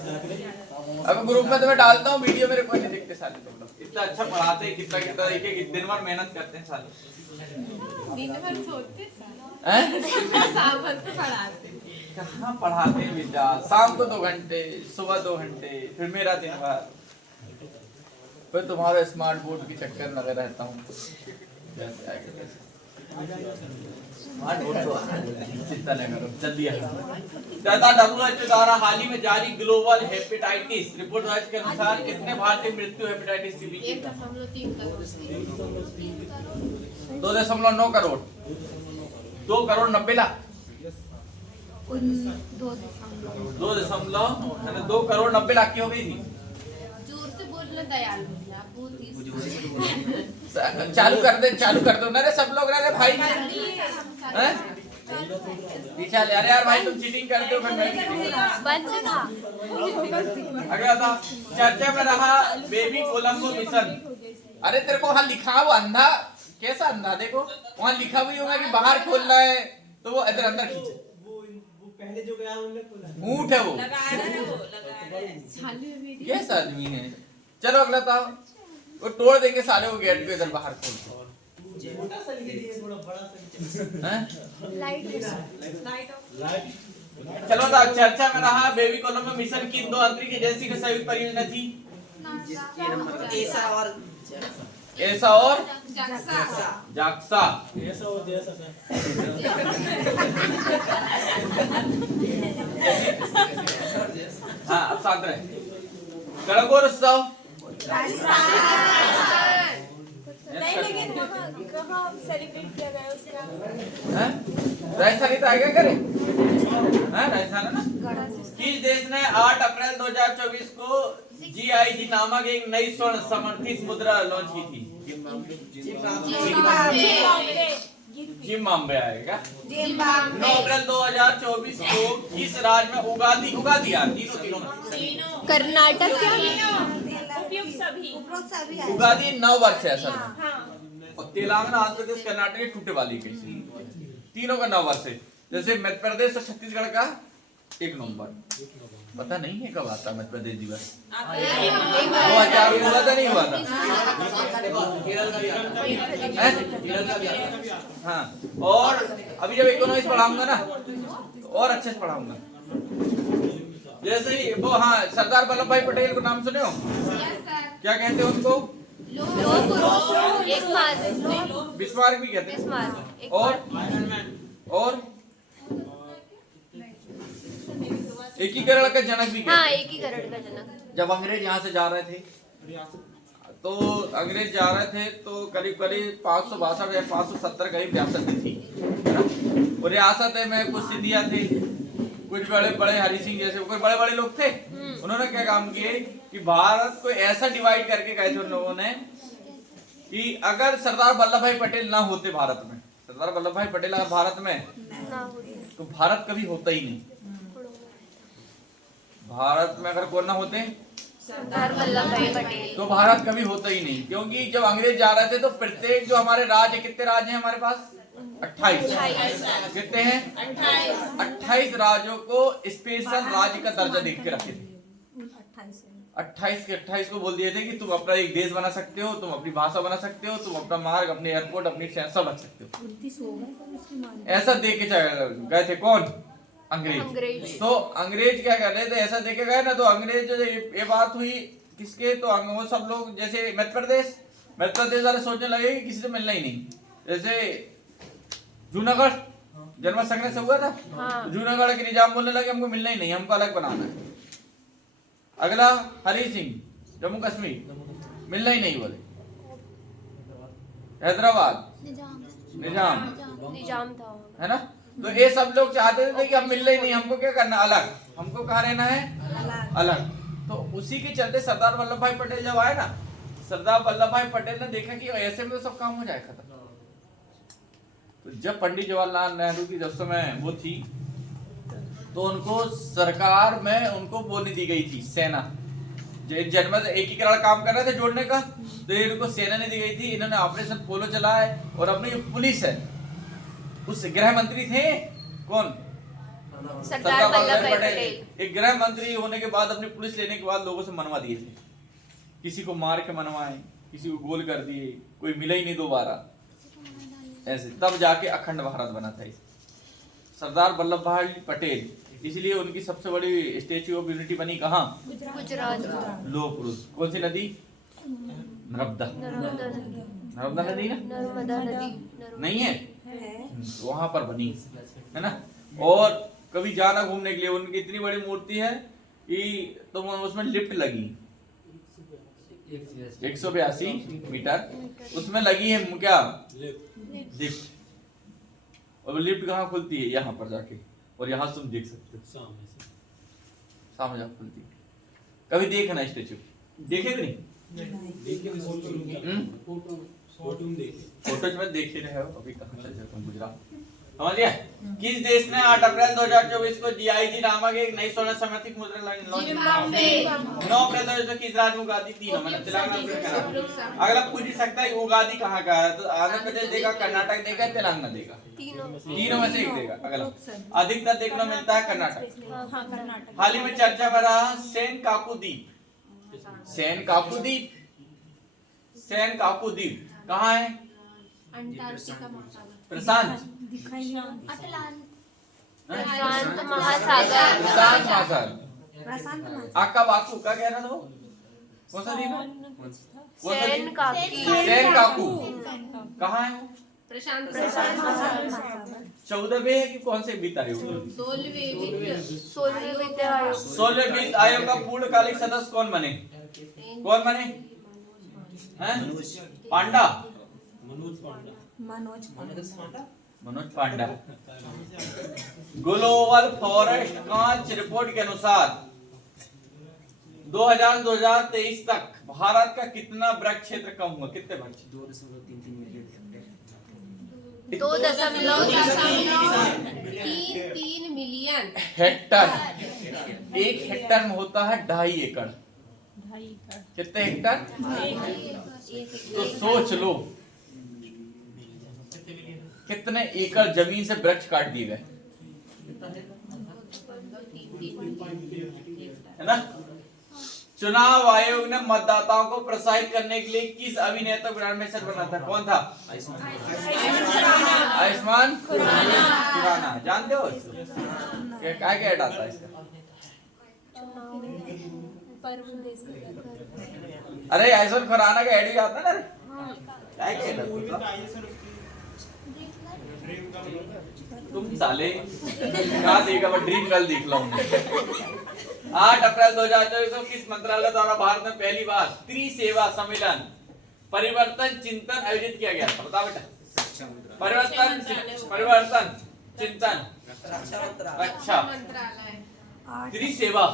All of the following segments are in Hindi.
अब ग्रुप में तो मैं डालता हूँ वीडियो, मेरे कोई नहीं देखते साले तुम लोग। इतना अच्छा पढ़ाते हैं, कितना कितना देखिए, दिन भर मेहनत करते हैं साले। दिन भर सोते हैं? शाम को पढ़ाते। कहाँ पढ़ाते हैं बेटा, शाम को 2 घंटे, सुबह 2 घंटे, फिर मेरा दिन भर, फिर तुम्हारा स्मार्ट बोर्ड के चक्कर लगा रहता हूँ। जैसे आगे जैसे स्मार्ट बोर्ड तो चिंता न करो, जल्दी आ। WHO द्वारा हाल ही में जारी ग्लोबल हेपेटाइटिस रिपोर्ट के अनुसार कितने भारतीय मृत्यु hepatitis C B? 1.3 crore. 2.9 crore, 2 crore 90 lakh, 2 crore 90 lakh की हो गई थी। जोर से बोलना दयालु चालू कर दो ना रे सब लोग रे भाई। हैं? पीछे अरे यार भाई तुम चीटिंग करते हो, फिर मैं बंद था। अगला था चर्चा में रहा बेबी कोलंबो मिशन। अरे तेरे को वहाँ लिखा, वो अंधा कैसा अंधा, देखो वहाँ लिखा भी होगा कि बाहर खोलना है तो वो इधर अंदर खींचे। पहले जो गया ऊंट है वो, कैसा आदमी है। चलो अगला था, वो तोड़ देंगे साले वो गेट पे, इधर बाहर खोल। चलो था चर्चा में रहा बेबी कोलंबो मिशन की 2 अंतरिक्ष एजेंसी की संयुक्त परियोजना थी। ऐसा और जाक्सा। हाँ अब शांत रहे। गणगौर उत्सव नहीं, लेकिन कहाँ सेलिब्रेट किया गया उसका? राजस्थानी तो आगे करे, राजस्थान है ना। किस देश ने 8 अप्रैल 2024 को GIG नामक एक नई स्वर्ण समर्थित मुद्रा लॉन्च की थी? जिम्बाब्वे आएगा। 9 अप्रैल 2024 को किस राज्य में उगादी यार तीनों कर्नाटक उगादी 9 वर्ष है असल में। और तेलंगाना, आंध्र प्रदेश, कर्नाटक टूटे वाली कैसे, तीनों का 9 वर्ष है। जैसे मध्य प्रदेश और छत्तीसगढ़ का 1 नवंबर। पता नहीं है कब आता मध्य प्रदेश दिवस? 2000 में हुआ था, नहीं हुआ था? हाँ, और अभी जब इकोनॉमिक्स पढ़ाऊंगा ना और अच्छे से पढ़ाऊंगा। जैसे ही वो, हाँ, सरदार वल्लभ भाई पटेल को नाम सुने हो? क्या कहते हैं उनको? बिस्मार्क भी कहते हैं। और एकीकरण का जनक भी कहते हैं। हाँ, एकीकरण का जनक। जब अंग्रेज यहाँ से जा रहे थे तो करीब 562 या 570 करीब रियासतें थी, है ना। और रियासत में कुछ सिंधिया थे, कुछ बड़े हरि सिंह जैसे कुछ बड़े लोग थे। उन्होंने क्या काम किए कि भारत को ऐसा डिवाइड करके कहे थे उन लोगों ने कि अगर सरदार वल्लभ भाई पटेल ना होते भारत में, सरदार वल्लभ भाई पटेल अगर भारत में तो भारत कभी होता ही नहीं। भारत में अगर कौन ना होते सरदार वल्लभ भाई पटेल तो भारत कभी होता ही नहीं। क्योंकि जब अंग्रेज जा रहे थे तो प्रत्येक जो हमारे राज्य, कितने राज्य हैं हमारे पास? 28। कितने हैं? 28 राज्यों को स्पेशल राज्य का दर्जा देख के रखे थे। 28 के 28 को बोल दिए थे कि तुम अपना एक देश बना सकते हो, तुम अपनी भाषा बना सकते हो, तुम अपना मार्ग, अपने एयरपोर्ट, अपनी शहर सब रख सकते हो। ऐसा देख के गए थे कौन? अंग्रेज। तो अंग्रेज क्या कर रहे थे, ऐसा देखे गए ना, तो अंग्रेज ये बात हुई किसके, तो वो सब लोग जैसे मध्य प्रदेश वाले सोचने लगे कि किसी से मिलना ही नहीं। जैसे जूनागढ़ जन्म संग्रह से हुआ था। हाँ। जूनागढ़ के निजाम बोलने लगे हमको मिलना ही नहीं, हमको अलग बनाना है। अगला हरि सिंह जम्मू कश्मीर, मिलना ही नहीं बोले। हैदराबाद निजाम था, है ना। तो ये सब लोग चाहते थे कि हम मिलना ही नहीं, हमको क्या करना, अलग, हमको कहाँ रहना है, अलग। तो उसी के चलते सरदार वल्लभ भाई पटेल जब आए ना, सरदार वल्लभ भाई पटेल ने देखा कि ऐसे में तो सब काम हो जाए खत्म। तो जब पंडित जवाहरलाल नेहरू की जब समय वो थी तो उनको सरकार में उनको वो नहीं दी गई थी, सेना। जनमत एकीकरण काम कर रहे थे जोड़ने का, तो इनको सेना नहीं दी गई थी। इन्होंने ऑपरेशन पोलो चलाया और अपनी पुलिस है, उस गृह मंत्री थे कौन? सरदार वल्लभ भाई पटेल। एक गृह मंत्री होने के बाद अपनी पुलिस लेने के बाद लोगों से मनवा दिए थे, किसी को मार के मनवाए, किसी को गोल कर दिए, कोई मिला ही नहीं दोबारा, ऐसे तब जाके अखंड भारत बना था। सरदार वल्लभ भाई पटेल, इसलिए उनकी सबसे बड़ी स्टेच्यू ऑफ यूनिटी बनी कहाँ? गुजरात। लोह पुरुष। कौन सी नदी? नर्मदा। नर्मदा नदी ना? नर्मदा नदी नहीं है, वहां पर बनी है ना। और कभी जाना घूमने के लिए, उनकी इतनी बड़ी मूर्ति है कि तो उसमें लिफ्ट लगी 182 मीटर, उसमें लगी है क्या? लिफ्ट। और लिफ्ट कहाँ खुलती है? यहाँ पर जाके, और यहाँ तुम देख सकते हो सामने जाकर खुलती है। कभी देखना स्टेच्यू, देखे भी नहीं? फोटो में देख ही रहे हो, अभी कहाँ चल जाता हूँ गुजरात। समझिए, किस देश ने 8 अप्रैल 2024 को जीआईजी नामक एक नई स्वर्ण समर्थित मुद्रा लॉन्च की? 9 अप्रैल 2024 किस राज्य में उगादी? 3 मैंने तेलंगाना। अगला पूछ ही सकता है उगादी कहाँ का है, तो आंध्र प्रदेश देगा, कर्नाटक देगा, तेलंगाना देगा, तीनों में से एक देगा। अगला अधिकतर देखने को मिलता है कर्नाटक। हाल ही में चर्चा में रहा सेनकाकू द्वीप। सेनकाकू द्वीप कहाँ है? अंटार्कटिका महासागर। प्रशांत महासागर। प्रशांत महासागर। आकाबाकू का कह रहा था वो? कौन सा द्वीप है? सेनकाकू कहाँ है वो? प्रशांत। 14वें है कि कौन से वित्त आयोग? 16वें वित्त आयोग। 16वें वित्त आयोग का पूर्णकालिक सदस्य कौन बने? कौन बने? पांडा। मनोज पांडा। ग्लोबल फॉरेस्ट वॉच रिपोर्ट के अनुसार 2023 तक भारत का कितना वृक्ष क्षेत्र कम हुआ? कितने वृक्ष? 2.33 मिलियन हेक्टर। एक हेक्टर में होता है 2.5 एकड़। कितने हेक्टर? तो सोच लो कितने एकड़ जमीन से वृक्ष काट दिए गए, है ना। चुनाव आयोग ने मतदाताओं को प्रोत्साहित करने के लिए किस अभिनेता को ब्रांड एम्बेसडर बना था? कौन था? आयुष्मान खुराना। जानते हो क्या क्या ऐड आता है इसका? अरे आयुष्मान खुराना का ऐड ही आता है ना। क्या क्या ऐड आता है? तुम साले कहाँ देखा? मैं ड्रीम गर्ल देख ला हूँ। 8 अप्रैल 2024 को किस मंत्रालय द्वारा भारत में पहली बार त्रिसेवा सम्मेलन परिवर्तन चिंतन आयोजित किया गया था? बताओ बेटा। परिवर्तन चिंतन अच्छा त्रिसेवा,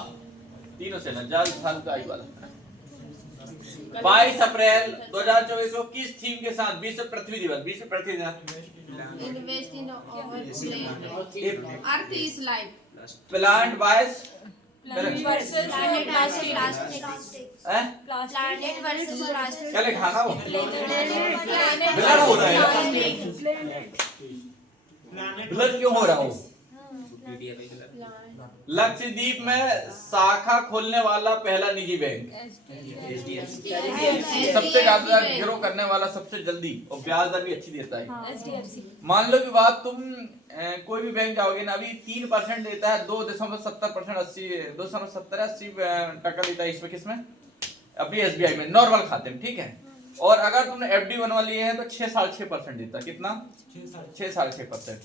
तीनों से ना साल का आयु वाला। 22 अप्रैल 2024 को किस थीम के साथ विश्व पृथ्वी दिवस invest in earth is life plant bias क्या लिखा था वो? ब्लर हो रहा है, ब्लर क्यों हो रहा हो? लक्षद्वीप में शाखा खोलने वाला पहला निजी बैंक। सबसे ज्यादा ग्रो करने वाला, सबसे जल्दी, और ब्याज दर भी अच्छी देता है। मान लो कि बात तुम कोई भी बैंक जाओगे ना, अभी 3% देता है, 2.70% 80% टका देता है इसमें। किसमें? अपनी SBI में, नॉर्मल खाते में, ठीक है। और अगर तुमने FD बनवा लिए हैं तो 6 साल 6% देता है। कितना? 6 साल 6%।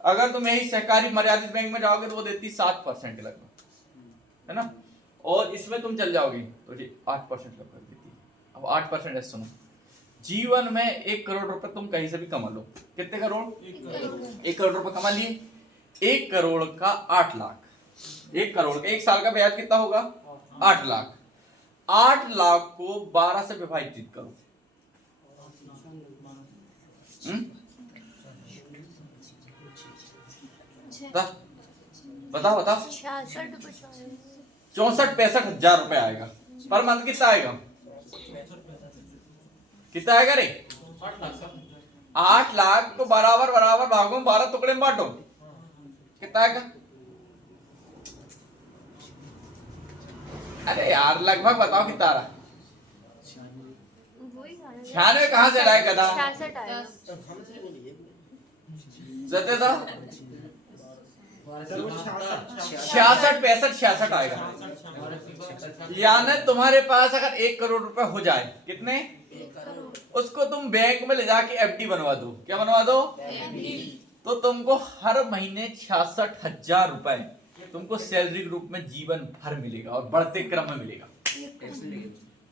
अगर तुम यही सहकारी मर्यादित बैंक में जाओगे तो वो देती 7% लगभग, है ना। और इसमें तुम चल जाओगे तो जी 8% लगभग देती है। अब 8% ऐसे सुनो, जीवन में 1 करोड़ रुपए तुम कहीं से भी कमा लो। कितने करोड़? 1 करोड़ रुपए कमा लिए। 1 करोड़ का 8 लाख। 1 करोड़ का 1 साल का ब्याज कितना होगा? 8 लाख। 8 लाख को 12 से विभाजित करो। बताओ 64-65 हजार रुपए आएगा पर मंथ। कितना आएगा? कितना आएगा रे? 8 लाख को बराबर भागो, 12 टुकड़े में बांटो, कितना आएगा? अरे यार लगभग बताओ कितना आ रहा? वही 96 कहाँ से लाए गधा? 66 आया। 66 65 66 आएगा। यानी तुम्हारे पास अगर 1 करोड़ रुपए हो जाए, कितने? उसको तुम बैंक में ले जाके एफडी बनवा दो। क्या बनवा दो? तो तुमको हर महीने 66,000 रुपए तुमको सैलरी के रूप में जीवन भर मिलेगा और बढ़ते क्रम में मिलेगा।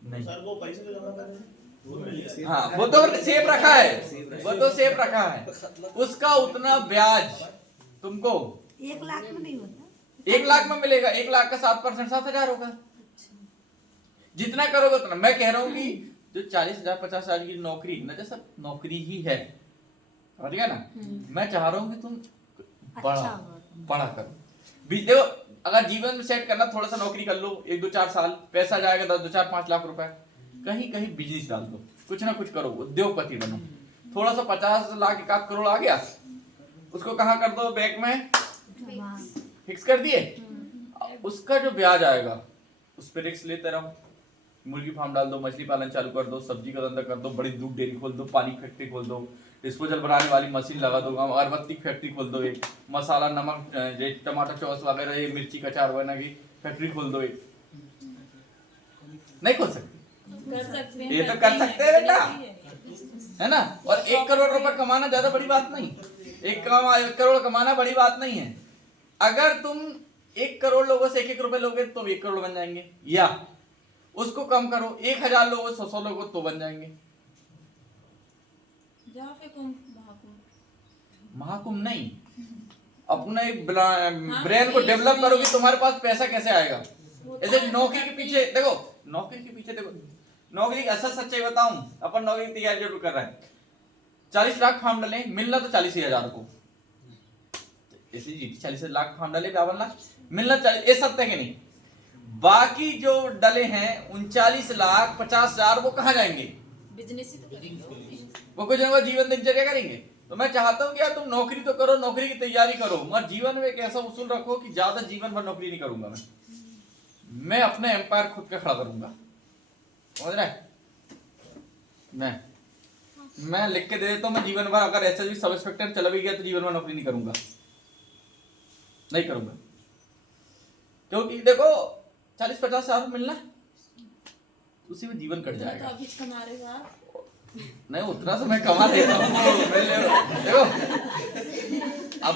नहीं सर वो पैसे जमा करें, हाँ, वो तो सेफ रखा है, वो तो सेफ रखा है। उसका उतना ब्याज तुमको 1 लाख में नहीं होता। 1 लाख में मिलेगा। 1 लाख का 7% 7,000 होगा। जितना करोगे उतना। मैं कह रहा हूँ कि जो 40,000 50,000 की नौकरी ना, जैसा नौकरी ही है, समझ गया ना? मैं चाह रहा हूँ कि तुम बड़ा करो। देखो, अगर जीवन में सेट करना, थोड़ा सा नौकरी कर लो 1 2 4 साल, पैसा जाएगा 2 4 5 लाख रुपए, कहीं कहीं बिजनेस डाल दो, कुछ ना कुछ करो, उद्योगपति बनो। थोड़ा सा 50 लाख 1 करोड़ आ गया, उसको कहाँ कर दो? बैंक में फिक्स कर दिए। उसका जो ब्याज आएगा उस पर रिस्क लेते रहो। मुर्गी फार्म डाल दो, मछली पालन चालू कर दो, सब्जी का धंधा कर दो, बड़ी दूध डेयरी खोल दो, पानी फैक्ट्री खोल दो, डिस्पोजल बनाने वाली मशीन लगा दो, अगरबत्ती फैक्ट्री खोल दो, एक मसाला नमक टमाटर चॉस वगैरह, ये मिर्ची का अचार वगैरह की फैक्ट्री खोल दो। एक नहीं खोल सकते? कर सकते हैं, ये तो कर सकते हैं बेटा, है ना? और 1 करोड़ रुपए कमाना ज्यादा बड़ी बात नहीं। 1 करोड़ कमाना बड़ी बात नहीं है। अगर तुम 1 करोड़ लोगों से 1-1 रुपए लोगे तो 1 करोड़ बन जाएंगे, या उसको कम करो 1,000 लोगों से 100 लोगों तो बन जाएंगे। महाकुंभ नहीं, अपने ब्रेन को डेवलप करो कि तुम्हारे पास पैसा कैसे आएगा। ऐसे नौकरी के पीछे देखो, नौकरी के पीछे देखो, नौकरी की असल सच्चाई बताऊं, अपन नौकरी की तैयारी जरूर कर रहे हैं। 40 लाख फॉर्म डाले, मिलना तो 40,000 को, ऐसे जी 40 लाख फॉर्म डाले 52 लाख, मिलना 40, ये सत्य के नहीं। बाकी जो डले हैं 39 लाख 50,000 वो कहाँ जाएंगे? बिजनेस ही तो करेंगे वो कुछ ना कुछ जीवन दिनचर्या करेंगे। तो मैं चाहता हूँ कि यार तुम नौकरी तो करो, नौकरी की तैयारी करो, मगर जीवन में एक ऐसा उसूल रखो कि ज्यादा जीवन भर नौकरी नहीं करूंगा। मैं अपना एम्पायर खुद का खड़ा करूंगा, समझ रहे? मैं लिख के दे देता हूँ, मैं जीवन भर अगर एसएसबी सब इंस्पेक्टर चला भी गया तो जीवन भर नौकरी नहीं करूंगा, नहीं करूंगा। क्योंकि देखो 40-50,000 मिलना, उसी में जीवन कट जाएगा। तो अभी कमा रहे हो आप? नहीं, उतना तो मैं कमा देता हूँ। देखो अब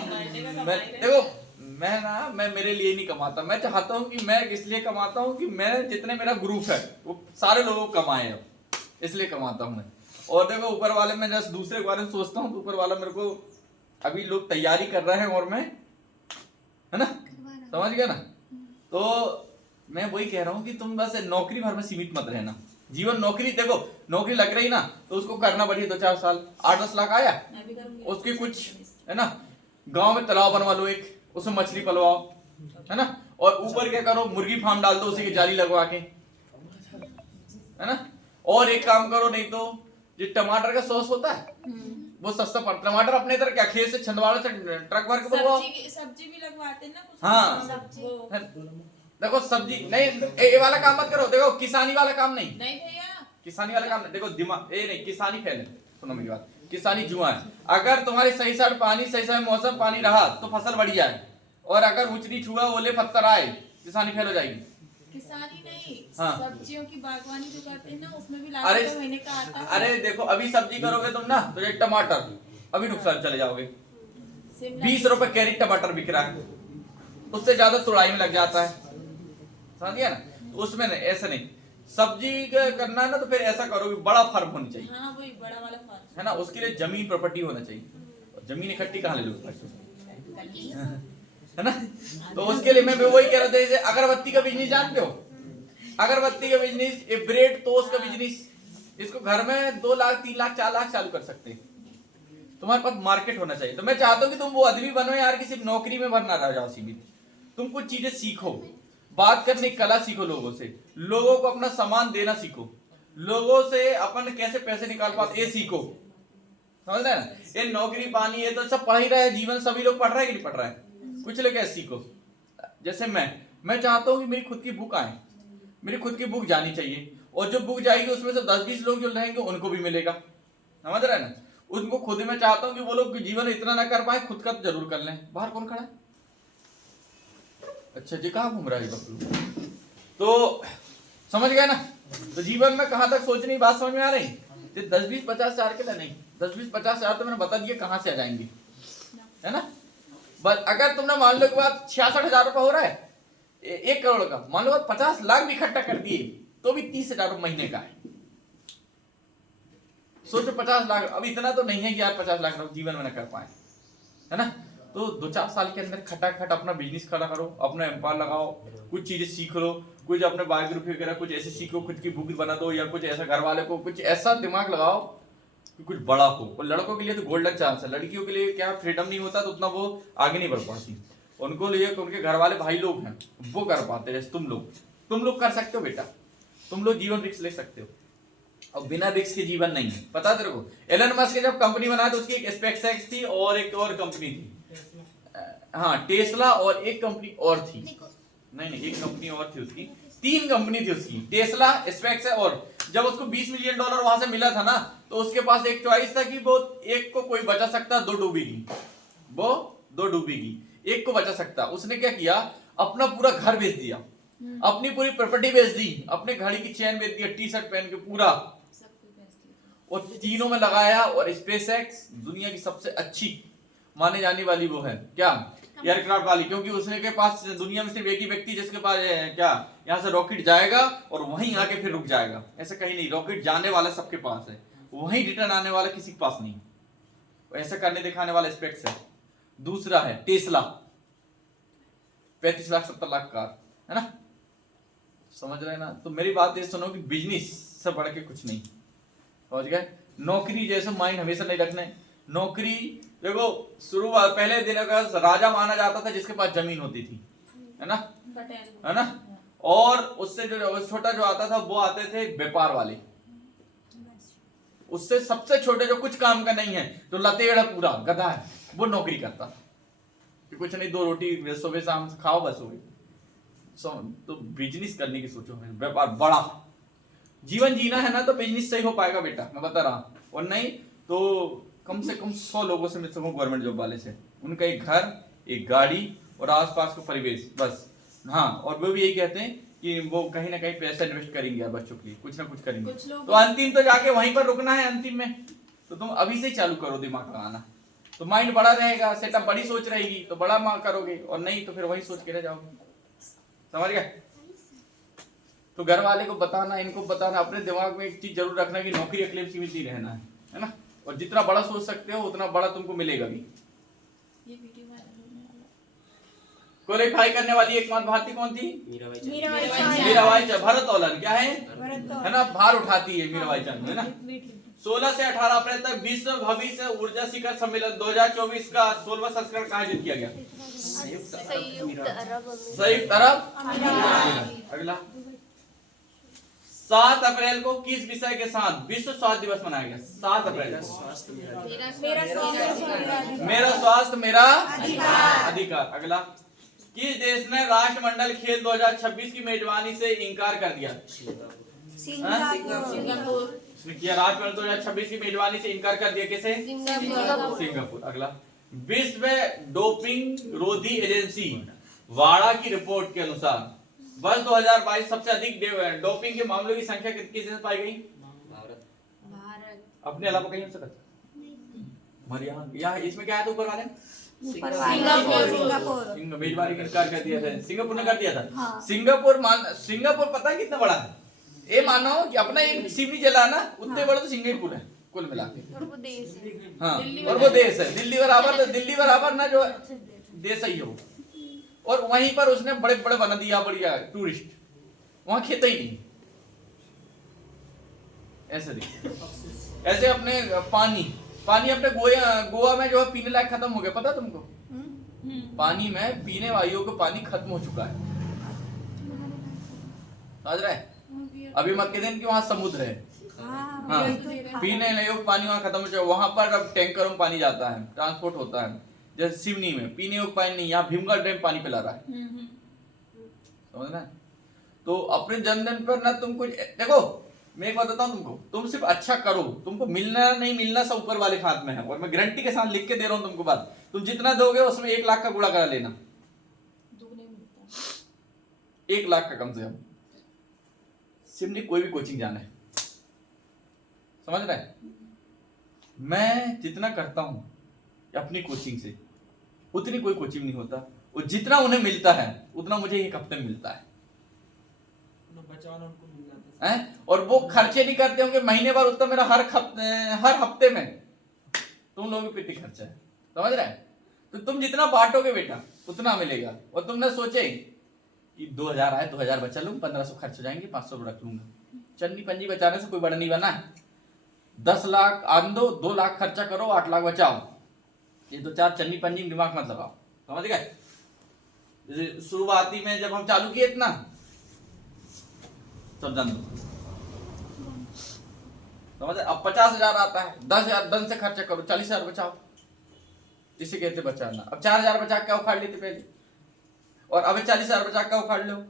मैं मेरे लिए नहीं कमाता। मैं चाहता हूँ कि मैं इसलिए कमाता हूँ कि मैं जितने मेरा ग्रुप है वो सारे लोगों को कमाए, इसलिए कमाता हूँ मैं। और देखो ऊपर वाले, मैं जस्ट दूसरे के बारे में सोचता हूँ तो ऊपर वाला मेरे को, अभी लोग तैयारी कर रहे हैं और मैं, है ना, समझ गया ना? तो मैं वही कह रहा हूँ कि तुम बस नौकरी भर में सीमित मत रहना। जीवन नौकरी, देखो नौकरी लग रही ना तो उसको करना बढ़िया 2 4 साल, 8-10 लाख आया, मैं भी करूंगी। उसकी कुछ, है ना, गांव में तालाब बनवा लो एक, उसमें मछली पलवाओ, है ना, और ऊपर क्या करो, मुर्गी फार्म डाल दो उसी की जाली लगवा के, है ना। और एक काम करो, नहीं तो जो टमाटर का सॉस होता है वो सस्ता पड़ता, टमाटर अपने इधर क्या खेत से छंदवाड़ा से ट्रक भर के बनवाओ। सब्जी भी लगवाते हैं ना कुछ। हाँ देखो सब्जी नहीं, ये वाला काम मत करो। देखो किसानी वाला काम नहीं भैया, किसानी वाला काम नहीं। देखो दिमाग ये नहीं, किसानी फैले, सुनो मेरी बात, किसानी जुआ है। अगर तुम्हारी सही समय पानी, सही समय मौसम पानी रहा तो फसल बढ़ जाए, और अगर ऊंच नीच हुआ, ओले पत्थर आए, किसानी फेल हो जाएगी। किसानी नहीं, हाँ। सब्जियों की बागवानी जो करते हैं ना, उसमें भी अरे लागत महीने का आता है। अरे देखो अभी सब्जी करोगे तुम ना तो एक टमाटर अभी नुकसान चले जाओगे। 20 रुपए कैरेट टमाटर बिक रहा है, उससे ज्यादा तुड़ाई में लग जाता है, समझ गया ना? तो उसमें नहीं, ऐसा नहीं। सब्जी करना है ना तो फिर ऐसा करो कि बड़ा फार्म होनी चाहिए, हाँ वही बड़ा वाला फार्म, है ना। उसके लिए जमीन प्रॉपर्टी होना चाहिए। जमीन इकट्ठी कहाँ ले लो, है ना। तो उसके लिए मैं वही कह रहा था, जैसे अगरबत्ती का बिजनेस जानते हो, अगरबत्ती का बिजनेस, ये ब्रेड टोस्ट का बिजनेस, इसको घर में 2 लाख 3 लाख 4 लाख चालू कर सकते हैं। तुम्हारे पास मार्केट होना चाहिए। तो मैं चाहता हूँ कि तुम वो आदमी बनो यार कि सिर्फ नौकरी में भर ना रह जाओ सीमित। तुम कुछ चीजें सीखो, बात करने की कला सीखो, लोगों से, लोगों को अपना सामान देना सीखो, लोगों से अपन कैसे पैसे निकाल पाते ये सीखो, समझ रहे ना। ये नौकरी पानी ये तो सब पढ़ ही रहे हैं, जीवन सभी लोग पढ़ रहे हैं कि नहीं पढ़ रहे हैं, कुछ लोग ऐसे सीखो। जैसे मैं चाहता हूँ कि मेरी खुद की बुक आए, मेरी खुद की बुक जानी चाहिए, और जो बुक जाएगी उसमें से 10-20 लोग जो रहेंगे उनको भी मिलेगा, समझ रहे हैं ना। उनको खुद मैं चाहता हूं कि वो लोग जीवन इतना ना कर पाए, खुद का तो जरूर कर लें। बाहर कौन खड़ा है? अच्छा जी, कहाँ घूम रहा है बकलू? तो समझ गए ना। तो जीवन में कहां तक सोचने की बात समझ में आ रही? 10-20-50 हजार के लिए नहीं, 10-20-50 हजार तो मैंने बता दिया कहां से आ जाएंगे, है ना। बस अगर तुमने मान लो कि बात 66,000 रुपया हो रहा है 1 करोड़ का, मान लो 50 लाख भी इकट्ठा कर दिए तो भी 30,000 रुपये महीने का है। सोचो 50 लाख, अब इतना तो नहीं है कि यार 50 लाख जीवन में न कर पाए, है ना। तो 2-4 साल के अंदर खटाखट अपना बिजनेस खड़ा करो, अपना एम्पायर लगाओ, कुछ चीजें सीख लो, कुछ अपने बायोग्राफी वगैरह कुछ ऐसे सीखो, खुद की बुक बना दो, या कुछ ऐसा घर वाले को कुछ ऐसा दिमाग लगाओ कि कुछ बड़ा हो। और लड़कों के लिए तो गोल्डन चांस है, लड़कियों के लिए क्या फ्रीडम नहीं होता तो उतना वो आगे नहीं बढ़ पाती। उनको लिए उनके घर वाले भाई लोग हैं वो कर पाते हैं। तुम लोग कर सकते हो बेटा, तुम लोग जीवन रिस्क ले सकते हो, और बिना रिस्क के जीवन नहीं है। पता तेरे को एलन मस्क ने जब कंपनी बनाया तो उसकी एक स्पेसएक्स थी और एक और कंपनी थी, हाँ टेस्ला, और एक कंपनी और थी, नहीं एक कंपनी और थी उसकी, 3 कंपनी थी उसकी, टेस्ला, स्पेसएक्स और जब उसको $20 मिलियन वहां से मिला था ना, तो उसके पास एक चॉइस था कि वो एक को कोई बचा सकता, 2 डूबेगी, वो 2 डूबेगी, एक को बचा सकता। उसने क्या किया, अपना पूरा घर बेच दिया, अपनी पूरी प्रॉपर्टी बेच दी, अपने घड़ी की चेन बेच दिया, टी शर्ट पहन के पूरा, और तीनों में लगाया। और स्पेसएक्स दुनिया की सबसे अच्छी माने जाने वाली वो है क्या, एयरक्राफ्ट वाली, क्योंकि उसने के पास दुनिया में सिर्फ एक ही व्यक्ति जिसके पास क्या यहाँ से रॉकेट जाएगा और वहीं आके फिर रुक जाएगा, ऐसा कहीं नहीं। रॉकेट जाने वाला सबके पास है, वहीं रिटर्न आने वाला किसी के पास नहीं, ऐसा करने दिखाने वाला स्पेक्स है। दूसरा है टेस्ला, 35 लाख 70 लाख कार, है ना, समझ रहे हैं ना। तो मेरी बात ये सुनो कि बिजनेस से बढ़ के कुछ नहीं, समझ गए। नौकरी जैसे माइंड हमेशा नहीं रखना है। नौकरी देखो शुरुआत पहले दिनों का राजा माना जाता था जिसके पास जमीन होती थी, है ना, है ना, और उससे जो छोटा जो आता था वो आते थे व्यापार वाले, उससे सबसे छोटे जो कुछ काम का नहीं है, जो लतेड़ पूरा गधा है, वो नौकरी करता था कि कुछ नहीं 2 रोटी सुबह शाम खाओ बस हो गई। तो बिजनेस करने की सोचो, व्यापार बड़ा जीवन जीना है ना, तो बिजनेस से ही हो पाएगा बेटा, मैं बता रहा हूं। और नहीं तो कम से कम 100 लोगों से मिल सकूं गवर्नमेंट जॉब वाले से, उनका एक घर, एक गाड़ी और आसपास का परिवेश बस। हाँ, और वो भी यही कहते हैं कि वो कहीं ना कहीं पैसा इन्वेस्ट करेंगे यार बच्चों के लिए, कुछ ना कुछ करेंगे। तो अंतिम तो जाके वहीं पर रुकना है अंतिम में, तो तुम अभी से ही चालू करो दिमाग लगाना, तो माइंड बड़ा रहेगा, सेटअप बड़ी सोच रहेगी तो बड़ा माँ करोगे, और नहीं तो फिर वही सोच के रह जाओगे, समझ गए। तो घर वाले को बताना, इनको बताना, अपने दिमाग में एक चीज जरूर रखना कि नौकरी अकेले में सीमित नहीं रहना है ना, और जितना बड़ा सोच सकते हो उतना बड़ा तुमको मिलेगा भी। क्वालिफाई करने वाली एकमात्र भारतीय कौन थी? मीराबाई चांद। भारतोलन क्या है ना, भार उठाती है मीराबाई चांद, है ना। 16 से 18 अप्रैल तक विश्व भविष्य ऊर्जा शिखर सम्मेलन 2024 का 16वां संस्करण कहाँ आयोजित किया गया? संयुक्त अरब अमीरात। अगला 7 अप्रैल को किस विषय के साथ विश्व स्वास्थ्य दिवस मनाया गया? 7 अप्रैल मेरा स्वास्थ्य मेरा अधिकार। अगला किस देश ने राष्ट्रमंडल खेल 2026 की मेजबानी से इनकार कर दिया? सिंगापुर। किया राष्ट्रमंडल 2026 की मेजबानी से इनकार कर दिया, कैसे? सिंगापुर। अगला विश्व डोपिंग रोधी एजेंसी वाड़ा की रिपोर्ट के अनुसार वर्ष 2022 सबसे अधिक डोपिंग के मामलों की संख्या किस देश में पाई गई? भारत। अपने अलावा कहीं हो सकता? यहाँ इसमें क्या है? तो ऊपर वाले सिंगापुर मेजबानी का इनकार कर दिया था, सिंगापुर ने कर दिया था। हाँ। सिंगापुर पता है कितना बड़ा है? ये मानो कि अपना एक सिवनी जिला ना, उतने बड़ा तो सिंगापुर है कुल मिला के। हाँ, और वो देश है दिल्ली बराबर ना, जो देश ही हो। और वहीं पर उसने बड़े बड़े बना दिया बढ़िया टूरिस्ट, वहां खेता ही नहीं ऐसे अपने पानी अपने गोवा में जो है पीने लायक खत्म हो गया, पता तुमको? पानी में पीने वालियों को पानी खत्म हो चुका है, समझ रहे? अभी मत के दिन कि वहां समुद्र है, हाँ, पीने लायक पानी वहां खत्म हो चुका है। वहां पर अब टैंकरों में पानी जाता है, ट्रांसपोर्ट होता है। जैसे सिवनी में पीने योग्य पानी नहीं, यहाँ भीमगढ़ डैम पानी पिला रहा है, समझ रहे? तो अपने जन्मदिन पर ना तुम कुछ देखो, मैं एक बात बताऊं तुमको, तुम सिर्फ अच्छा करो, तुमको मिलना नहीं मिलना सब ऊपर वाले के हाथ में है। और मैं गारंटी के साथ लिख के दे रहा हूं तुमको बात, तुम जितना दोगे उसमें 1 लाख का गुणा करा लेना, दुगने मिलता 1 लाख का कम से कम। सिमनी कोई भी कोचिंग जाना है, समझ रहा है? मैं जितना करता हूं अपनी कोचिंग से उतनी कोई कोचिंग नहीं होता, और जितना उन्हें मिलता है उतना मुझे 1 हफ्ते में मिलता है। हैं? और वो खर्चे नहीं करते होंगे महीने भर, उतना मेरा हर हफ्ते में तुम लोगों के प्रति खर्चा है, समझ रहे हैं? तो तुम जितना बांटोगे बेटा उतना मिलेगा। और तुमने सोचे कि 2000 आए 2000 बचा लूं, 1500 खर्च हो जाएंगे, 500 रख लूंगा। चन्नी पंजी बचाने से कोई बड़ा नहीं बना है। 10 लाख आन दो, 2 लाख खर्चा करो, 8 लाख बचाओ। ये 2-4 चन्नी पंजी में दिमाग मत लगाओ, समझ गए? शुरुआती में जब हम चालू किए इतना सब जान दो, समझ? अब 50,000 आता है, 10,000 दन से खर्चा करो, 40,000 बचाओ, इसे कहते बचाना। अब 4,000 बचा के उखाड़ लेते पहले, और अब 40,000 बचा के उखाड़ लो,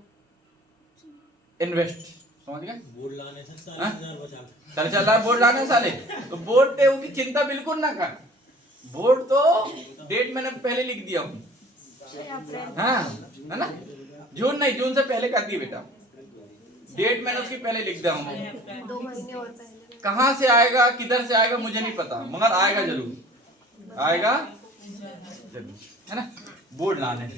इन्वेस्ट, समझ गए? बोर्ड लाने से 40,000 बचा। 40,000 बोर्ड लाने साले, तो बोर्ड पे की चिंता बिल्कुल ना कर। बोर्ड तो डेट मैंने पहले लिख दिया हूँ, हाँ है ना? जून नहीं, जून से पहले कर दी बेटा, डेट मैंने उसकी पहले लिख दिया हूँ। 2 महीने और पहले। कहाँ से आएगा किधर से आएगा मुझे नहीं पता, मगर आएगा जरूर, आएगा जरूर, है ना? बोर्ड लाने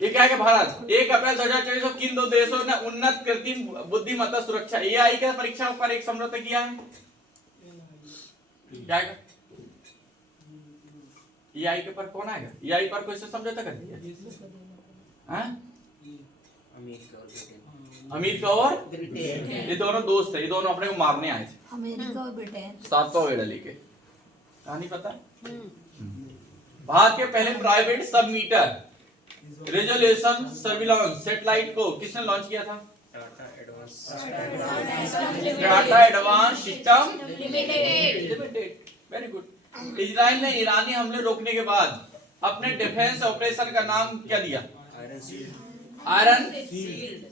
ये क्या है? भारत 1 अप्रैल 2024 को किन 2 देशों ने उन्नत कृत्रिम बुद्धिमत्ता सुरक्षा AI का परीक्षा पर एक समझौता किया है? क्या है? AI के पर कौन आएगा? AI पर कोई से समझौता कर दिया? हाँ? अमेरिका और ब्रिटेन, ये दोनों दोस्त है, ये दोनों अपने को मारने आए थे, अमेरिका और ब्रिटेन। 700 वेड़ा लेके। कहानी पता है? भारत के पहले प्राइवेट सब मीटर रेजोल्यूशन सर्विलांस सैटेलाइट को किसने लॉन्च किया था? Tata advance system limited. Very good. Israel ने ईरानी हमले रोकने के बाद अपने डिफेंस ऑपरेशन का नाम क्या दिया? Iron shield.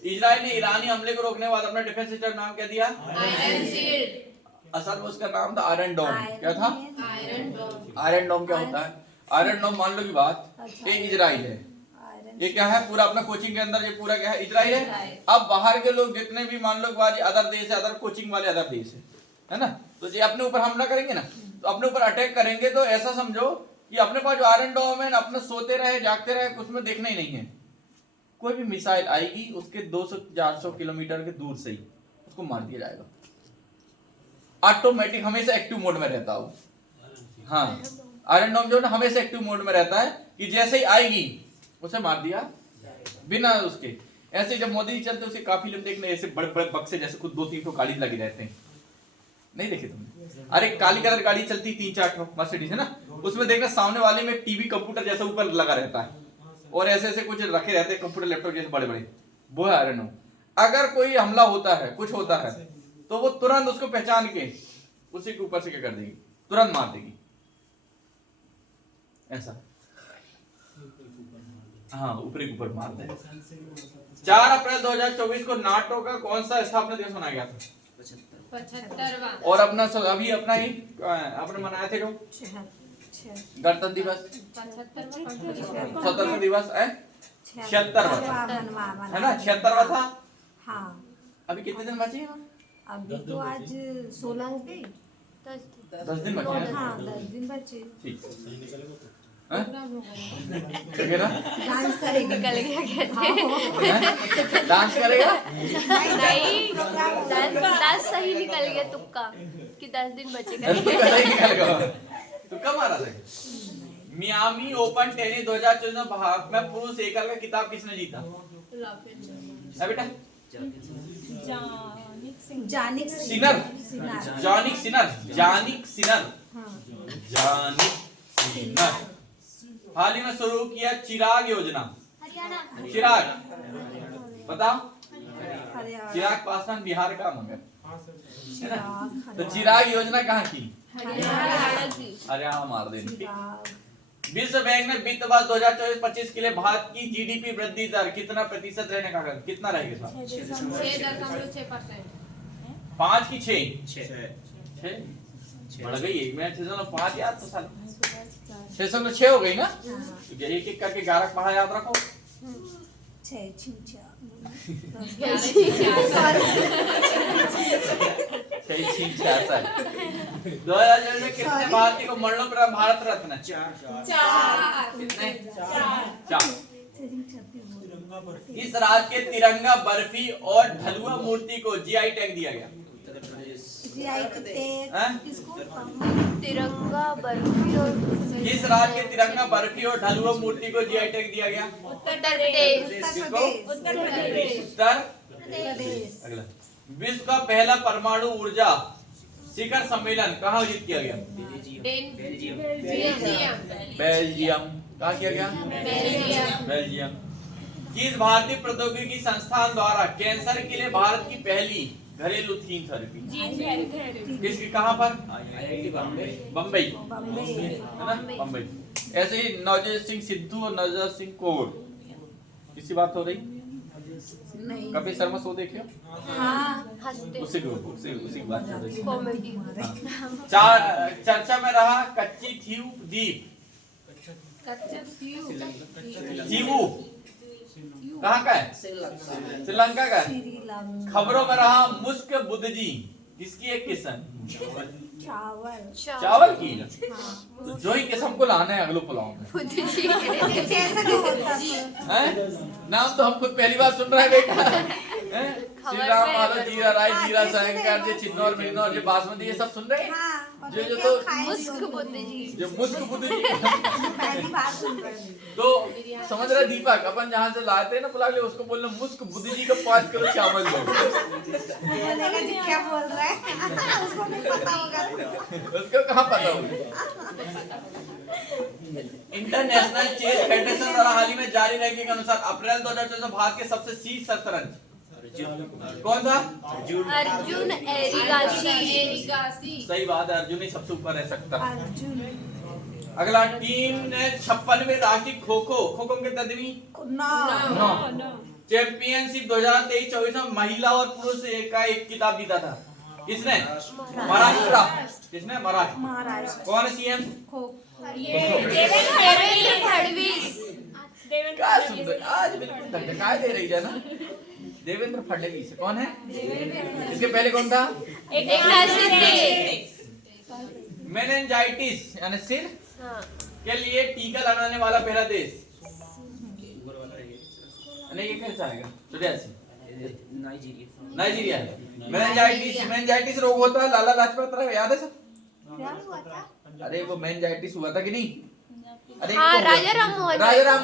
इजराइल ने ईरानी हमले को रोकने के बाद अपना डिफेंस सिस्टम का नाम क्या दिया? Iron shield. असल में उसका नाम था आयरन डोम। क्या था? आयरन डोम। आयरन डोम क्या होता है? आयरन डोम मान लो की बात, ये इजराइल है, ये क्या है? पूरा अपना कोचिंग के अंदर ये पूरा क्या है? इजराइल है। अब बाहर के लोग जितने भी मान लो वाले अदर देश है, अदर कोचिंग वाले अदर देश है ना? तो ये अपने ऊपर हमला करेंगे ना, तो अपने ऊपर अटैक करेंगे, तो ऐसा समझो कि अपने पास जो आयरन डोम है ना, अपने सोते रहे जागते रहे, उसमें देखना ही नहीं है। कोई भी मिसाइल आएगी उसके 200-400 किलोमीटर के दूर से ही उसको मार दिया जाएगा। ऑटोमेटिक हमेशा एक्टिव मोड में रहता हो। हाँ, आयरन डोम जो है ना हमेशा एक्टिव मोड में रहता है कि जैसे ही आएगी उसे मार दिया बिना उसके। ऐसे जब मोदी जी चलते उसके काफी फिल्म देखने, ऐसे बड़े बड़े बक्से जैसे कुछ 2-3 गाड़ी लगे रहते हैं, नहीं देखे तुमने? अरे काली कलर गाड़ी चलती 3-4 मर्सिडीज है ना, उसमें देखना सामने वाले में टीवी कंप्यूटर जैसा ऊपर लगा रहता है, और ऐसे ऐसे कुछ रखे रहते हैं कंप्यूटर लैपटॉप जैसे बड़े बड़े, वो है आयरन डोम। अगर कोई हमला होता है, कुछ होता है, तो वो तुरंत उसको पहचान के उसी के ऊपर से क्या कर देगी? तुरंत मार देगी। ऐसा हाँ, ऊपरी ऊपर मारते हैं। 4 अप्रैल 2024 को नाटो का कौन सा स्थापना दिवस मनाया गया था? 75वां। और अपना अभी अपना ही अपने मनाए थे जो गणतंत्र दिवस, स्वतंत्र दिवस है 76वां है ना? 76वां था। हाँ, अभी कितने दिन बचे हैं? अभी तो आज 16 हो गई। 10 दिन बचे हैं। हाँ, 10 दिन बचे। ठीक डांस निकल करेगी। गया कहते हैं। डांस करेगा? नहीं, डांस सही निकल गया तुक्का कि 10 दिन बचेगा। तो कब मारा था? मियामी ओपन टेनिस 2024 में भारत में पुरुष एकल का खिताब किसने जीता? बेटा जानिक सिनर। जॉनिक सिनर। जानिक सिनर। जानिक सिनर। हाल ही में शुरू किया चिराग योजना। चिराग बताओ। चिराग पासवान बिहार का मगर है ना? तो चिराग योजना कहाँ की? हरियाणा की। हरियाणा मार देनी। विश्व बैंक ने वित्त वर्ष 2024-25 के लिए भारत की जीडीपी वृद्धि दर कितना प्रतिशत रहने का कहा? कितना रहेगा? 6.6%। 5 की 6 बढ़ गई है। मैं 6.5 याद तो साल 606 हो गई ना। तो एक एक करके 11 पढ़ा याद रखो। 2000 में कितने भारतीय को मरणोपरांत भारत रत्न? 4। कितने? 4। इस राज्य के तिरंगा बर्फी और ढलुआ मूर्ति को जीआई टैग दिया गया। तिरंगा बर्फी और किस राज्य के तिरंगा बर्फी और ढलुआ मूर्ति को जीआई टैग दिया गया? उत्तर प्रदेश। किसको? उत्तर प्रदेश। अगला, विश्व का पहला परमाणु ऊर्जा शिखर सम्मेलन कहाँ आयोजित किया गया? बेल्जियम। कहाँ किया गया? बेल्जियम। किस भारतीय प्रौद्योगिकी संस्थान द्वारा कैंसर के लिए भारत की पहली घरेलू थीम थेरेपी? किसकी? कहाँ पर? बम्बई, है ना? बम्बई। ऐसे ही नवजोत सिंह सिद्धू और नवजोत सिंह कौर, इसी बात हो रही। कपिल शर्मा शो देखे? हंसते उसी की बात चल रही। कॉमेडी। चर्चा में रहा कच्ची थीव द्वीप थीवू कहाँ का है? श्रीलंका का है। खबरों में रहा मुस्क बुद्धजी किसकी एक किस्म? चावल की। तो जो ही किस्म को लाना है अगले पुलाव में। नाम तो हम खुद पहली बार सुन रहे हैं बेटा। श्री राम माधव, जीरा राय, जीरा शंकर जी, चिन्नौर मिन्नौर, जो बासमती, ये सब सुन रहे हैं। जो तो मुस्क बुद्धजी, जो मुस्क बुद्धजी तो समझ रहा दीपक, अपन जहाँ से लाते हैं ना पुलाव, उसको बोलना मुस्क बुद्धजी का 5 किलो चावल दो। क्या बोल रहा है? उसको नहीं पता होगा। उसको कहाँ पता होगा? इंटरनेशनल चेस फेडरेशन द्वारा हाल ही में जारी रैंकिंग के अनुसार अप्रैल 2024 में भारत के सबसे शीर्ष शतरंज कौन था? अर्जुन एरिगासी। सही बात है, अर्जुन ही सबसे ऊपर रह सकता है। अगला, टीम ने 56वें राष्ट्रीय खो खो में कितना देवी? 9 चैंपियनशिप 2023-24 में महिला और पुरुष का एक खिताब जीता था। किसने? महाराष्ट्र। किसने? महाराष्ट्र। कौन है सीएम? देवेंद्र फडणवीस। क्या सुन रहे? आज बिल्कुल धक्का दे रही है ना। देवेंद्र फडणवीस कौन है? इसके पहले कौन था? एकनाथ शिंदे। मेनिंजाइटिस यानी सिर के लिए टीका लगाने वाला पहला देश? नहीं, ये कैसा आएगा? नाइजीरिया। मेनिंजाइटिस रोग होता है लाला लाजपत राय, याद है सब? अरे वो मेनिंजाइटिस हुआ था कि नहीं? अरे राजा राम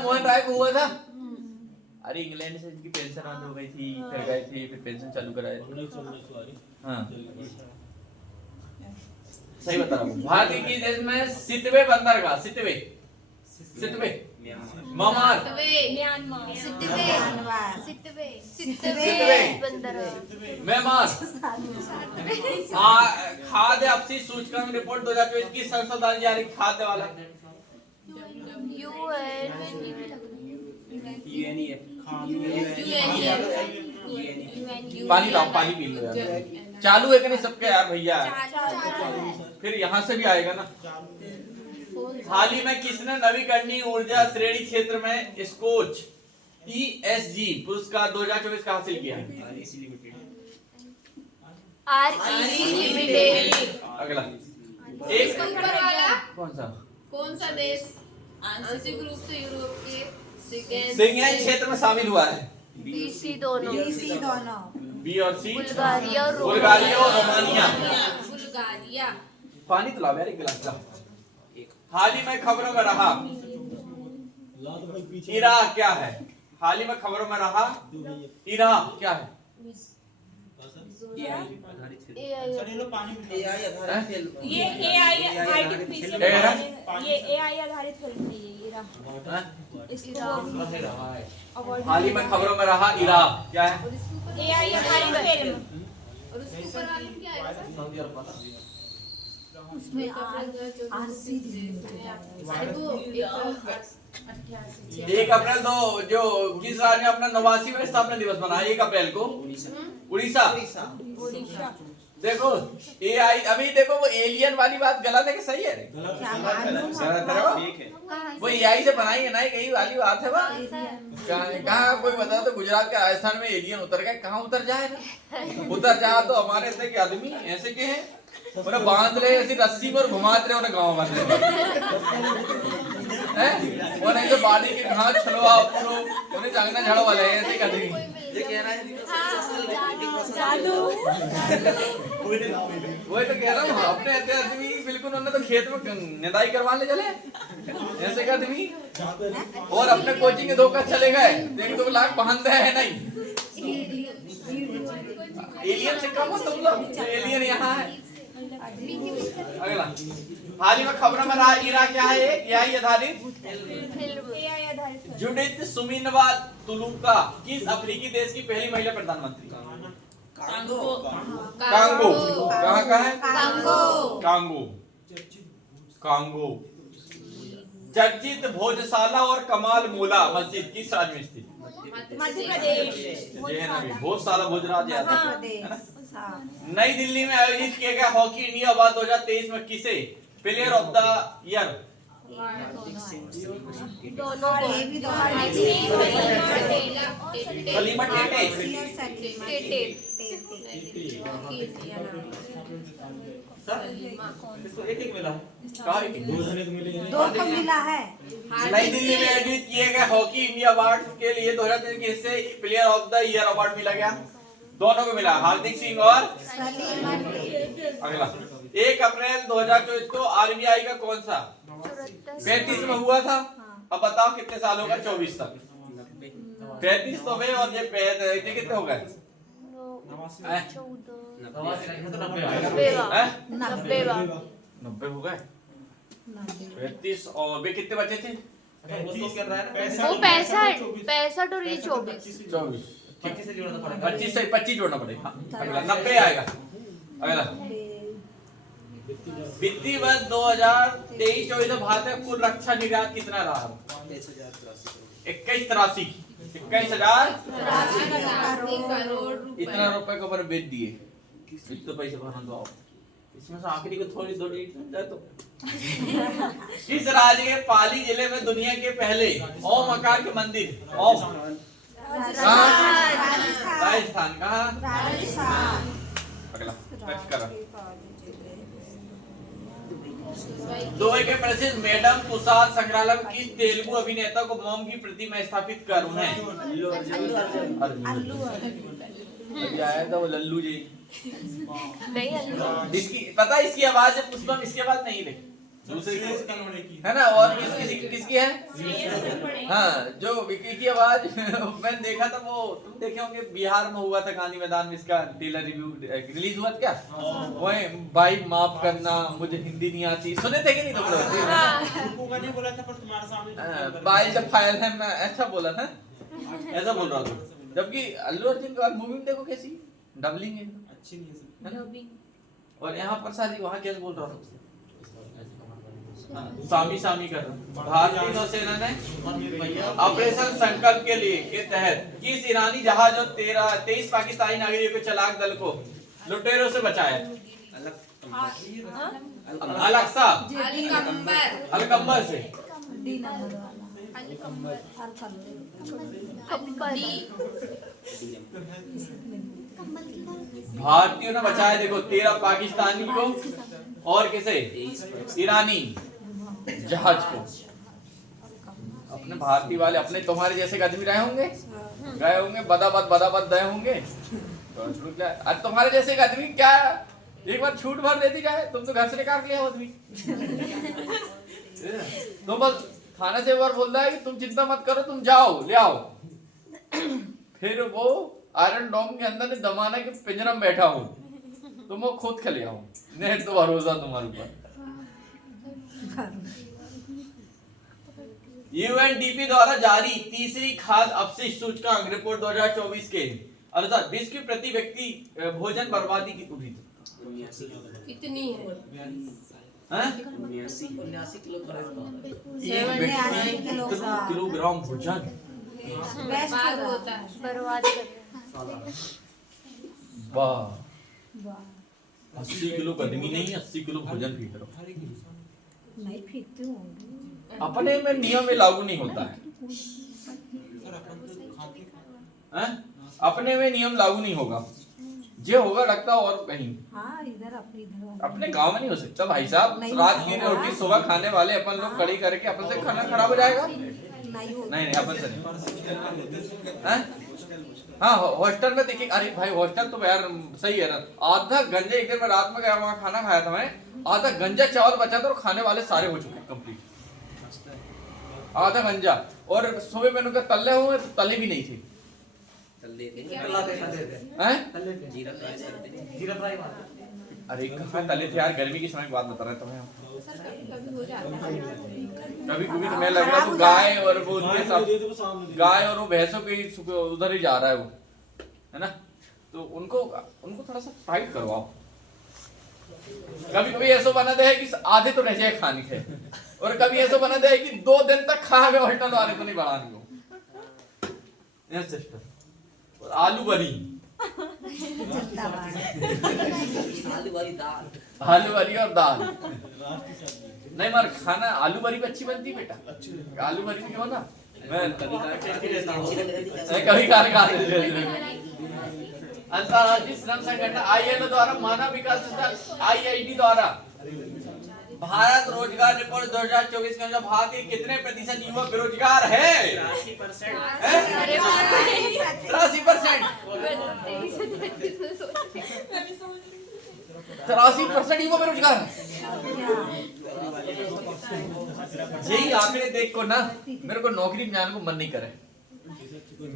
मोहन राय को हुआ था। अरे इंग्लैंड से इनकी पेंशन बंद हो गई थी, फिर गए थे, फिर पेंशन चालू कराए। हाँ सही बता रहा हूँ। भारत के देश में सितवे बंदरगाह सितवे म्यांमार म्यांमार खाद्य अपशिष्ट सूचकांक रिपोर्ट 2024 की संशोधन जारी खाद्य वाला पानी लाओ, पानी पी लो यार। चालू है कि नहीं सबके यार भैया? फिर यहाँ से भी आएगा ना। हाल ही में किसने नवीकरणीय ऊर्जा श्रेणी क्षेत्र में स्कोच ESG पुरस्कार 2024 का हासिल किया? REC limited. अगला, एक ऊपर वाला कौन सा देश आंशिक रूप से यूरोप के शेंगेन क्षेत्र में शामिल हुआ है? BC दोनों। बी और सी? बुल्गारिया और रोमानिया। बुल्गारिया। पानी तो लाओ यार, एक गिलास लाओ। हाल ही में खबरों में रहा इराक क्या है? हाल ही में खबरों में रहा इराक क्या है? ये AI आधारित फिल्म है। हाल ही में खबरों में रहा इराक क्या है? AI आधारित फिल्म। सऊदी अरब पता? उसमें आरसी एक अप्रैल दो जो किस राज्य ने अपना 89वां स्थापना दिवस मनाया 1 अप्रैल को? उड़ीसा। देखो AI अभी देखो वो एलियन वाली बात गलत है कि सही है? गलत है वो AI से बनाई है ना कहीं वाली बात है। कहाँ कोई बता तो गुजरात के राजस्थान में एलियन उतर गए, कहाँ उतर जाए? उतर जाए तो हमारे ऐसे के आदमी ऐसे के हैं उन्हें बांध रहे ऐसी रस्सी पर घुमाते रहे उन्हें गाँव वाले उन्हें जो बाड़ी के घास छलवा पूरो उन्हें जागना झाड़ो वाले ऐसे के आदमी ये कह रहा है वही तो कह रहा हूँ अपने ऐसे आदमी बिल्कुल उन्होंने तो खेत में निदाई करवाने चले ऐसे का आदमी और अपने कोचिंग के धोखा चले गए देख 2 लाख बांधते हैं नहीं एलियन से कम हो तुम लोग एलियन यहाँ है। अगला हाल ही में खबरों में रहा इरा क्या है AI आधारित जुडिथ सुमिनवा तुलुका किस अफ्रीकी देश की पहली महिला प्रधानमंत्री? कांगो। कहाँ का है? कांगो। चर्चित भोजशाला और कमाल मोला मस्जिद किस राज्य में स्थित? मध्य प्रदेश। भोजशाला भोजराज है ना? नई दिल्ली में आयोजित किया गया हॉकी इंडिया अवार्ड 2023 में किसे player of the year? Salima Tete. इसको एक मिला कहा 2 को मिला है। नई दिल्ली में आयोजित किए गए हॉकी इंडिया अवार्ड के लिए 2023 किसे player of the year award मिला गया? दोनों को मिला हार्दिक सिंह और अगला 1 अप्रैल 2024 को RBI का कौन सा 35 में हुआ था? अब बताओ कितने साल होगा 24 तक 35 तो हुए और ये कितने हो गए? 90 हो गए 35 और वे कितने बचे थे? वो 65 और ये 24 25 से जोड़ना पड़ेगा अगला 90 आएगा। अगला वित्तीय वर्ष 2023-24 में भारत में कुल रक्षा निर्यात कितना रहा? 2183 इतना रुपए को मैंने बेच दिए तो पैसे भरना दो इसमें से आखिरी को थोड़ी दो जाए तो किस राज्य के पाली जिले में दुनिया के पहले ओम आकार के मंदिर ओम राजस्थान कहाँ? अगला टच करो दुबई के प्रसिद्ध मैडम तुषार संग्रहालय में किस तेलुगु अभिनेता को मोम की प्रतिमा स्थापित कर रहे हैं? आया था वो लल्लू जी इसकी पता है इसकी आवाज है पुष्पम इसकी आवाज नहीं थे दूसरी है ना और किसकी है? हाँ जो विकी की आवाज मैंने देखा था वो तुम देखे होंगे बिहार में हुआ था गांधी मैदान में इसका ट्रेलर रिव्यू रिलीज हुआ था क्या? वही भाई माफ करना मुझे हिंदी नहीं आती सुने थे कि नहीं तुम लोग? भाई जब फाइल है मैं अच्छा बोला था ऐसा बोल रहा था जबकि अल्लू अर्जुन के बाद मूवी में देखो कैसी डबलिंग है अच्छी नहीं है और यहाँ पर सारी वहाँ कैसे बोल रहा हूँ सामी कर रहा भारतीय नौसेना ने ऑपरेशन संकल्प के लिए के तहत किस ईरानी जहाज और 23 पाकिस्तानी नागरिकों के चलाक दल को लुटेरों से बचाया? अलक्सा अलकंबर से भारतीयों ने बचाया देखो 13 पाकिस्तानी को और किसे ईरानी जहाज को अपने भारतीय वाले अपने तुम्हारे जैसे आदमी गए होंगे बदाबद गए होंगे तो तुम्हारे जैसे आदमी क्या एक बार छूट भर देती जाए तुम तो घर से निकाल लिया आदमी तो बस थाने से एक बार बोल रहा है कि तुम चिंता मत करो तुम जाओ ले आओ फिर वो आयरन डोम के अंदर दमाना के पिंजरा में बैठा हूँ तुम वो खुद खले आओ नेट तो भरोसा तुम्हारे ऊपर। UNDP द्वारा जारी तीसरी खाद्य अपशिष्ट सूचकांक रिपोर्ट 2024 के अनुसार विश्व की प्रति व्यक्ति भोजन बर्बादी की कितनी है? हैं? 79 किलो एक व्यक्ति कितना किलोग्राम भोजन बेस्ट बाद होता है बर्बाद कर 80 किलो कदमी नहीं, 80 किलो भोजन फेंक रहा हूं। नहीं फेंकती हूँ। अपने में नियम में लागू नहीं होता है, हैं? अपने में नियम लागू नहीं होगा, जो होगा लगता और कहीं। हाँ इधर इधर अपने गांव में नहीं हो सकता भाई साहब। नहीं रात होगा। की रोटी सुबह खाने वाले अपन लोग कड़ी करके अपन से खाना खराब हो जाएगा। नहीं होगा। नहीं अपन से नहीं। हैं? हाँ हॉस्टल में देखिए, अरे भाई हॉस्टल तो यार सही है ना। आधा गंजा, एक दिन मैं रात में गया वहाँ खाना खाया था मैं, आधा गंजा चावल बचा था और खाने वाले सारे हो चुके कंप्लीट, आधा गंजा। और सुबह मैंने कहा तले हुए तो तले भी नहीं थे। हैं? जीरा फ्राई अरे कहाँ तले थे यार, गर्मी के समय की बात बता रहे तुम्हें। कभी हो जाता है कभी कभी तो मैं लग रहा है गाय और वो उनके साथ, गाय और वो भैंसों के उधर ही जा रहा है वो, है ना। तो उनको थोड़ा सा फाइट करवाओ। कभी कभी ऐसा बना दे है कि आधे तो रह जाए खाने के, और कभी ऐसा बना दे है कि 2 दिन तक खा गए होटल वाले तो नहीं बढ़ाने को। Yes sister. और आलू बरी, आलू वाली दाल, आलू बरी और दाल। नहीं मार खाना आलू बरी भी अच्छी बनती है बेटा, आलू बरी भी क्यों ना, मैं कभी खा अंतर्राष्ट्रीय श्रम संगठन ILO द्वारा मानव विकास संस्थान IIT द्वारा भारत रोजगार रिपोर्ट 2024 के अनुसार भारत के कितने प्रतिशत युवा बेरोजगार है? 83% युवा बेरोजगार है। यही आंकड़े देख को ना मेरे को नौकरी में जाने को मन नहीं करे।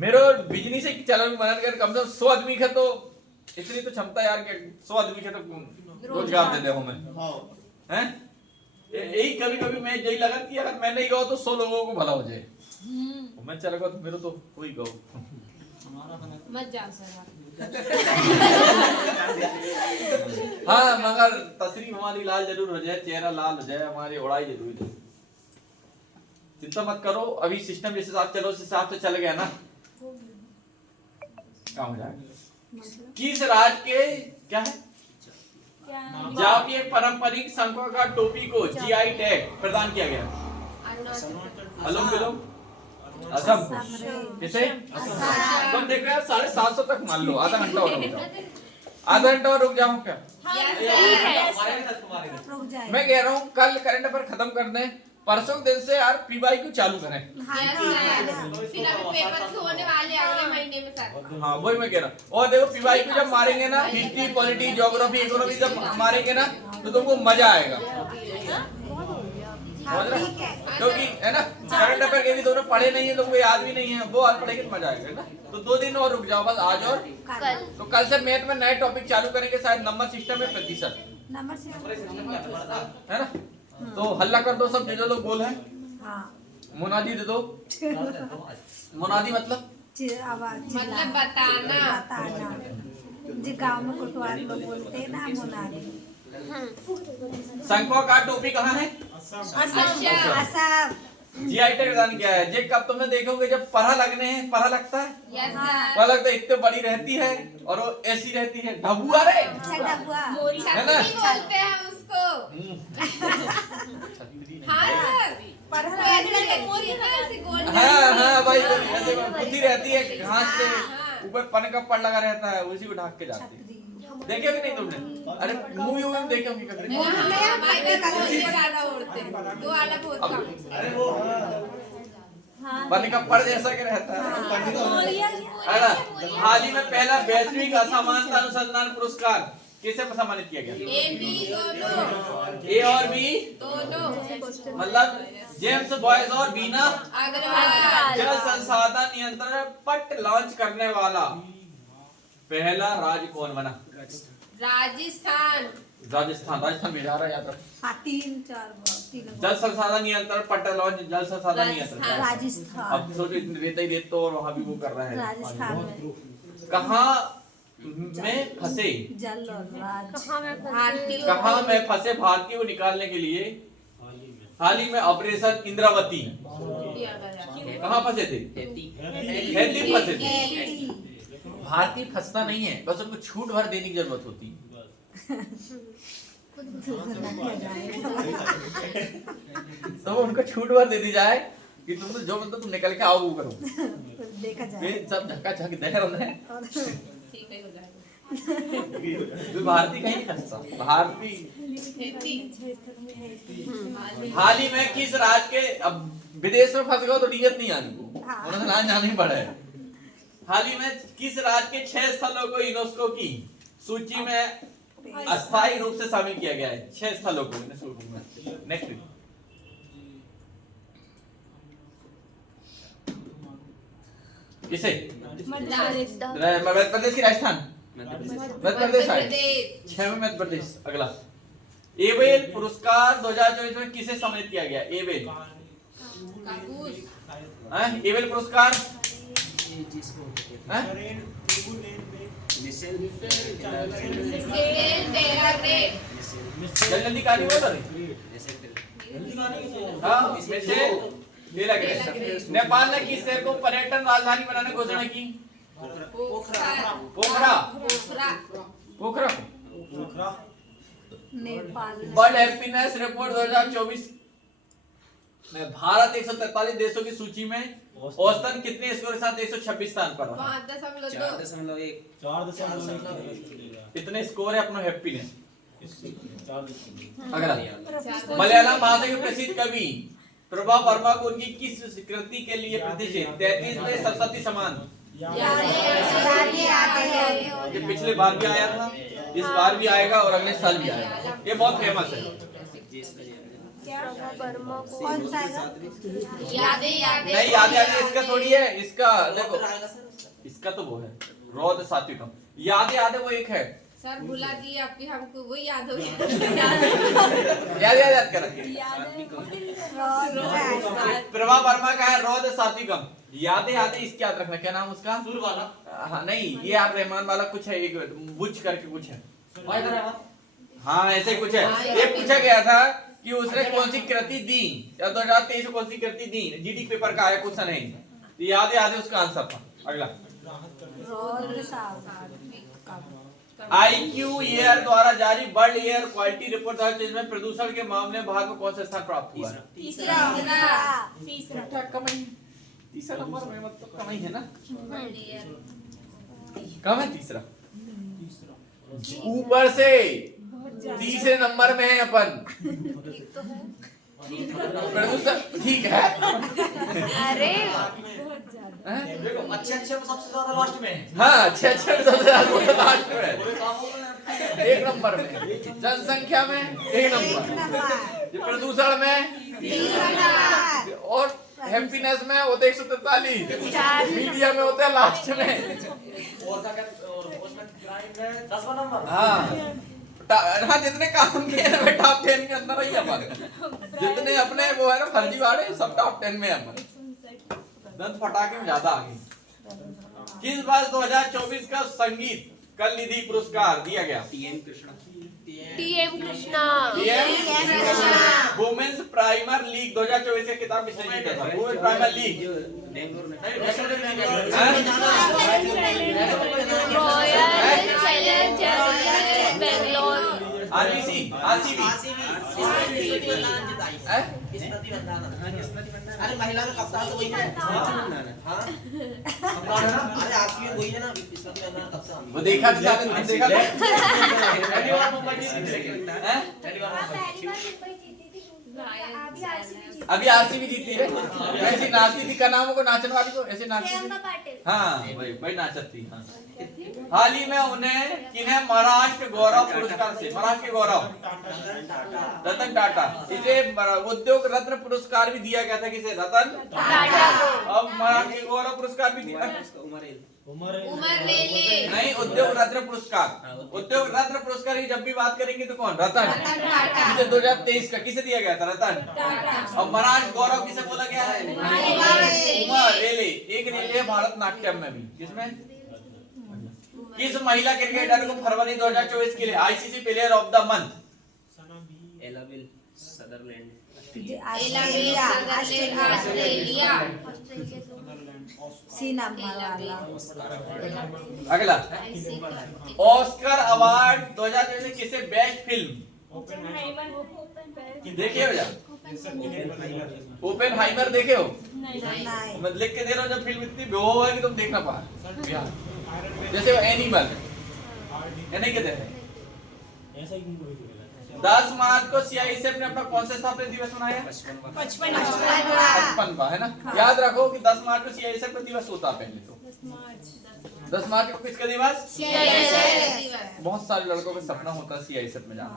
मेरे बिजनेस एक चैनल में बनन कर कम से कम 100 आदमी का तो इतनी तो क्षमता यार कि 100 आदमी का तो रोजगार दे दे हूं मैं, हैं? यही कभी कभी मैं यही लगा कि अगर मैं नहीं गया तो 100 लोगों को भला हो जाए। मैं चला गया तो मेरे तो कोई गो मत जाओ सर। हाँ मगर तस्रीफ हमारी लाल जरूर हो जाए, चेहरा लाल हो जाए, हमारी उड़ाई जरूर हो। चिंता मत करो, अभी सिस्टम जिस हिसाब चलो उस हिसाब से चल गया ना, काम हो जाएगा। किस राज्य के क्या है जातीय पारंपरिक संघों का टोपी को GI टैग प्रदान किया गया? अलम विलोम असम। किसे? तुम देख रहे हो 750 तक मान लो, आधा घंटा और रुक जाओ, आधा घंटा और रुक जाऊं क्या? मैं कह रहा हूँ कल करंट अफेयर खत्म कर दें, परसों के दिन से यार PYQ चालू करें। फिर अभी पेपर तो होने वाले अगले महीने में सर। हाँ वही मैं कह रहा हूँ। और देखो PYQ जब मारेंगे ना, हिस्ट्री पॉलिटी ज्योग्राफी इकोनॉमी जब मारेंगे ना तो तुमको मजा आएगा, क्योंकि है ना करंट अफेयर के भी दोनों पढ़े नहीं है, तुमको याद भी नहीं है, वो आज पढ़ेंगे तो मजा आएगा ना। तो 2 दिन और रुक जाओ बस, आज और कल। तो कल से मैथ में नए टॉपिक चालू करेंगे, शायद नंबर सिस्टम में प्रतिशत, है ना। तो हल्ला कर दो सब, जो लोग बोल है मुनादी दे दो। मुनादी मतलब बताना जी गांव में कोटवाल लोग बोलते हैं ना मुनादी। संघों का टोपी कहाँ है? असम। GI टैग प्रदान किया है। जे कब तुमने देखोगे जब परा लगने हैं, परा लगता है, यस परा लगता है, इतने बड़ी रहती है और वो ऐसी रहती है ढबुआ रे, है ना। बोलते हैं उसको। हाँ सर, हाँ भाई ऐसे बुद्धि रहती है, घास से ऊपर पन का पड़ लगा रहता है, उसी को ढक के जाती है। देखे भी नहीं तुमने? अरे मूवी में देखे होंगे कभी? पन का पड़ जैसा के रहता है। हाल ही में पहला वैश्विक असमानता अनुसंधान पुरस्कार किसे सम्मानित किया गया? A और B दोनों, मतलब जेम्स बॉयज और बीना अग्रवाल। जल संसाधन नियंत्रण पट लॉन्च करने वाला पहला राज्य कौन बना? राजस्थान। राजस्थान में जा रहा है याद रखो। 3 जल संसाधन नियंत्रण पट लॉन्च, जल संसाधन नियंत्रण। राजस्थान। अब सोचो रेत ही रेत तो और वहां भी वो कर रहा है। राजस्थान में कहाँ में फंसे, जल और राज। कहाँ में फंसे? भारतीयों कहाँ में फंसे भारतीयों को निकालने के लिए हाल ही में ऑपरेशन इंद्रावती, किया गया। कहाँ फंसे थे? हैप्पी हैती फंसे थे। भारतीय फंसता नहीं है, बस उनको छूट भर देने की जरूरत होती है। तो उनको छूट भर दे दी जाए कि तुम तो जो मतलब तुम निकल के आओ वो करो, देखा जाए फिर सब धक्का झक दे रहे हैं। ठीक है, हो जाएगा। तो भारतीय कहीं नहीं फंसता। भारतीय खेती। हाल ही में किस राज्य के, अब विदेश में फंस गए तो दिक्कत नहीं आनी को, उन्होंने ना जाना ही पड़ा है। हाल ही में किस राज्य के 6 स्थलों को यूनेस्को की सूची में अस्थायी रूप से शामिल किया गया है? 6 स्थलों को यूनेस्को में। नेक्स्ट किसे? मध्य प्रदेश की राजस्थान, मध्य प्रदेश है। 6 में मध्य प्रदेश। अगला, एबेल पुरस्कार 2024 में किसे सम्मानित किया गया? एबेल, काकूस। एबेल पुरस्कार मिसेल तेरा ग्रेट। जल्दी कहानी बोल रही। हाँ, इसमें से तेरा ग्रेड। नेपाल ने किस शहर को पर्यटन राजधानी बनाने की घोषणा की? पोखरा। पोखरा। पोखरा। पोखरा। नेपाल। वर्ल्ड हैप्पीनेस रिपोर्ट 2024 में भारत 143 देशों की सूची में औसतन कितने स्कोर के साथ 126 स्थान पर रहा? 4.1 4.1 इतने स्कोर है अपना हैप्पीनेस। 4.1 अगला, मलयालम भाषा के प्रसिद्ध कवि प्रभा वर्मा को उनकी किस कृति के लिए प्रतिष्ठित 33वें सरस्वती सम्मान, ये पिछले बार भी आया था, इस बार भी आएगा और अगले साल भी आएगा, ये बहुत फेमस है। वर्मा को कौन सा है? यादें। नहीं याद इसका थोड़ी है, इसका देखो, इसका तो वो है रौद सात्विकम। याद वो एक है। सर भुला दिए आपकी, हमको वो याद हो गया। याद कर रखिए। प्रभा वर्मा का है रौद सात्विकम। यादें इसकी याद रखना। क्या नाम उसका? सुर वाला। हाँ नहीं, ये आप रहमान वाला कुछ है, एक बुझ करके कुछ है। हाँ ऐसे ही कुछ है। ये पूछा गया था कि उसने कौन सी कृति दी, या 2023 में कौन सी कृति दी, जीडी पेपर का आया क्वेश्चन है। तो याद उसका आंसर था। अगला, IQ ईयर द्वारा जारी वर्ल्ड एयर क्वालिटी रिपोर्ट 2023 में प्रदूषण के मामले में भारत को कौन सा स्थान प्राप्त हुआ? तीसरा। तीसरा नंबर में, मतलब कम ही है ना, कम है तीसरा। ऊपर से तीसरे नंबर में है अपन। प्रदूषण ठीक है। अरे देखो अच्छे में सबसे ज्यादा लास्ट में है। हाँ, अच्छे सबसे ज्यादा लास्ट में है। 1 नंबर में, जनसंख्या में 1 नंबर, प्रदूषण में और हैप्पीनेस में होते 143, मीडिया में होते लास्ट में। उसमें क्राइम में 10वां नंबर। हाँ जितने काम किए ना टॉप 10 के अंदर ही अपन, जितने अपने वो है ना फर्जीवाड़े सब टॉप 10 में अपन। दंत फटाके में ज्यादा आगे। किस वर्ष 2024 का संगीत कल निधि पुरस्कार दिया गया? TM Krishna. Women's premier league 2024 का खिताब किसने जीता था? Women's premier league royal challengers Bangalore. RBC, अरे महिला में कप्तान तो वही है। हाँ अरे आरसीबी वही है ना, स्मृति मंदाना कप्तान। वो देखा पहली बार मुंबई जीती है। अभी आरसीबी जीती है। वैसे नाचती थी, का नाम को नाचन वाली को ऐसे नाचती थी। हाँ वही नाचती थी। हाँ हाल ही में उन्हें किन्हें महाराष्ट्र गौरव पुरस्कार से, महाराष्ट्र के गौरव रतन टाटा, इसे उद्योग रत्न पुरस्कार भी दिया गया था। किसे? रतन टाटा। अब महाराष्ट्र के गौरव पुरस्कार भी दिया। उमर रेले। नहीं, उद्योग रत्न पुरस्कार। उद्योग रत्न पुरस्कार की जब भी बात करेंगे तो कौन? रतन। 2023 का किसे दिया गया था? रतन। अब महाराष्ट्र गौरव किसे बोला गया है? उमर रेले। एक रेले है भारतनाट्यम में भी। किसमें? किस महिला क्रिकेटर को फरवरी 2024 के लिए ICC player of the month? Elavil Sutherland Australia Australia सीना वाला अगला, ऑस्कर अवार्ड 2024 किसे बेस्ट फिल्म देखे हो? जा ओपेनहाइमर देखे हो? नहीं मैं लिख के दे रहा हूँ, जब फिल्म इतनी बेहो है कि तुम देख ना पा। जैसे वो एनिमल है नहीं कहते हैं। ऐसा ही क्यों कोई करेगा? 10 मार्च को सीआईएसएफ ने अपना कौन सा स्थापना दिवस मनाया? 55वां, है ना? याद रखो कि 10 मार्च को सीआईएसएफ का दिवस होता है पहले तो। 10 मार्च को किसका दिवस? बहुत सारे लड़कों का सपना होता है सीआईएसएफ में जाना।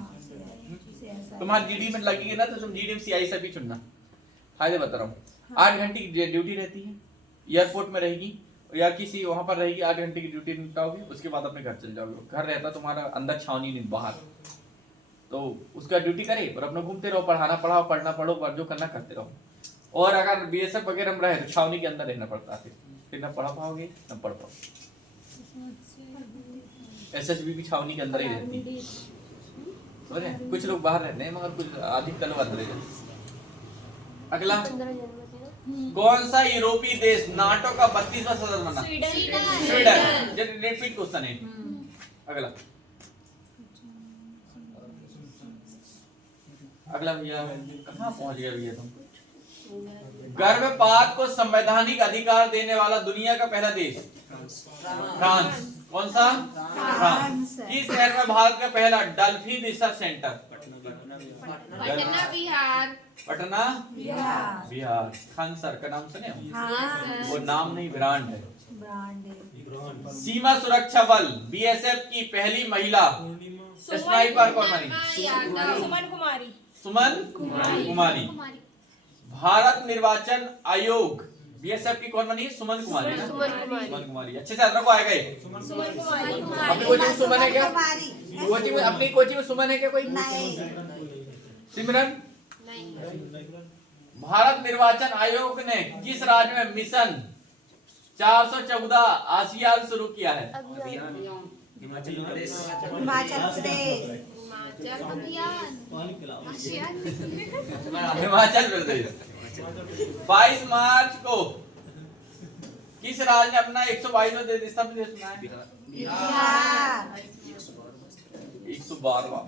तुम्हारी जीडी में लगेगी ना तो तुम जीडी में सीआईएसएफ ही चुनना। फायदे बता रहा हूँ। 8 घंटे की ड्यूटी रहती है, एयरपोर्ट में रहेगी या किसी वहां पर रहेगी। 8 घंटे की ड्यूटी निपटाओगे, उसके बाद अपने घर चल जाओगे। घर रहता तुम्हारा अंदर छावनी नहीं बाहर, तो उसका ड्यूटी करे और अपना घूमते रहो, पढ़ाना पढ़ाओ, पढ़ना पढ़ो, और जो करना करते रहो। और अगर बीएसएफ वगैरह में रहे तो छावनी के अंदर रहना पड़ता है, फिर ना पढ़ा पाओगे ना पढ़ पाओगे। एसएसबी भी छावनी के अंदर ही रहती है। समझ रहे? कुछ लोग बाहर रहते हैं मगर कुछ अधिकतर लोग अंदर ही रहते हैं। अगला, कौन सा यूरोपीय देश नाटो का 32वां सदस्य बना? स्वीडन। रिपीट क्वेश्चन है। अगला अगला भैया कहाँ पहुंच गया भैया तुम? गर्भपात को संवैधानिक अधिकार देने वाला दुनिया का पहला देश? फ्रांस। कौन सा? फ्रांस। किस शहर में भारत का पहला dolphin research centre? Patna Bihar. Patna Bihar. Khan sir का नाम सुने हो? वो नाम नहीं, ब्रांड है। सीमा सुरक्षा बल बीएसएफ की पहली महिला स्नाइपर कौन बनी? सुमन कुमारी। भारत निर्वाचन आयोग बीएसएफ की कौन बनी? सुमन कुमारी ना? सुमन कुमारी। अच्छे से रखो, आएगा ये। अपनी कोचिंग में सुमन है क्या? कोचिंग में, अपनी कोचिंग में सुमन है क्या कोई? सिमरन? भारत निर्वाचन आयोग ने किस राज्य में मिशन 414 आसियान शुरू किया है? हिमाचल प्रदेश। हिमाचल प्रदेश। 22 मार्च को किस राज्य ने अपना 122वां स्थापना दिवस मनाया? बिहार। 112वां।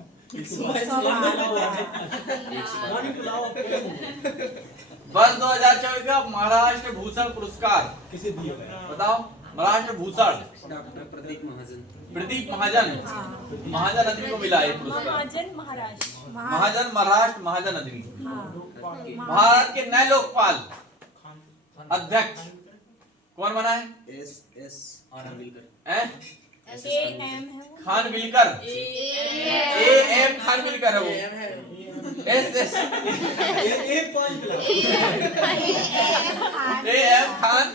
वर्ष 2024 का महाराष्ट्र भूषण पुरस्कार किसे दिया गया? बताओ। महाराष्ट्र भूषण डॉक्टर प्रदीप महाजन। प्रदीप महाजन। महाजन आदमी को मिला ये पुरस्कार। महाजन महाराष्ट्र महाजन आदमी। भारत के नए लोकपाल अध्यक्ष कौन बना है? एस खानविलकर। खानविलकर। एम खानविलकर है वो। एस एक पॉइंट एम खान।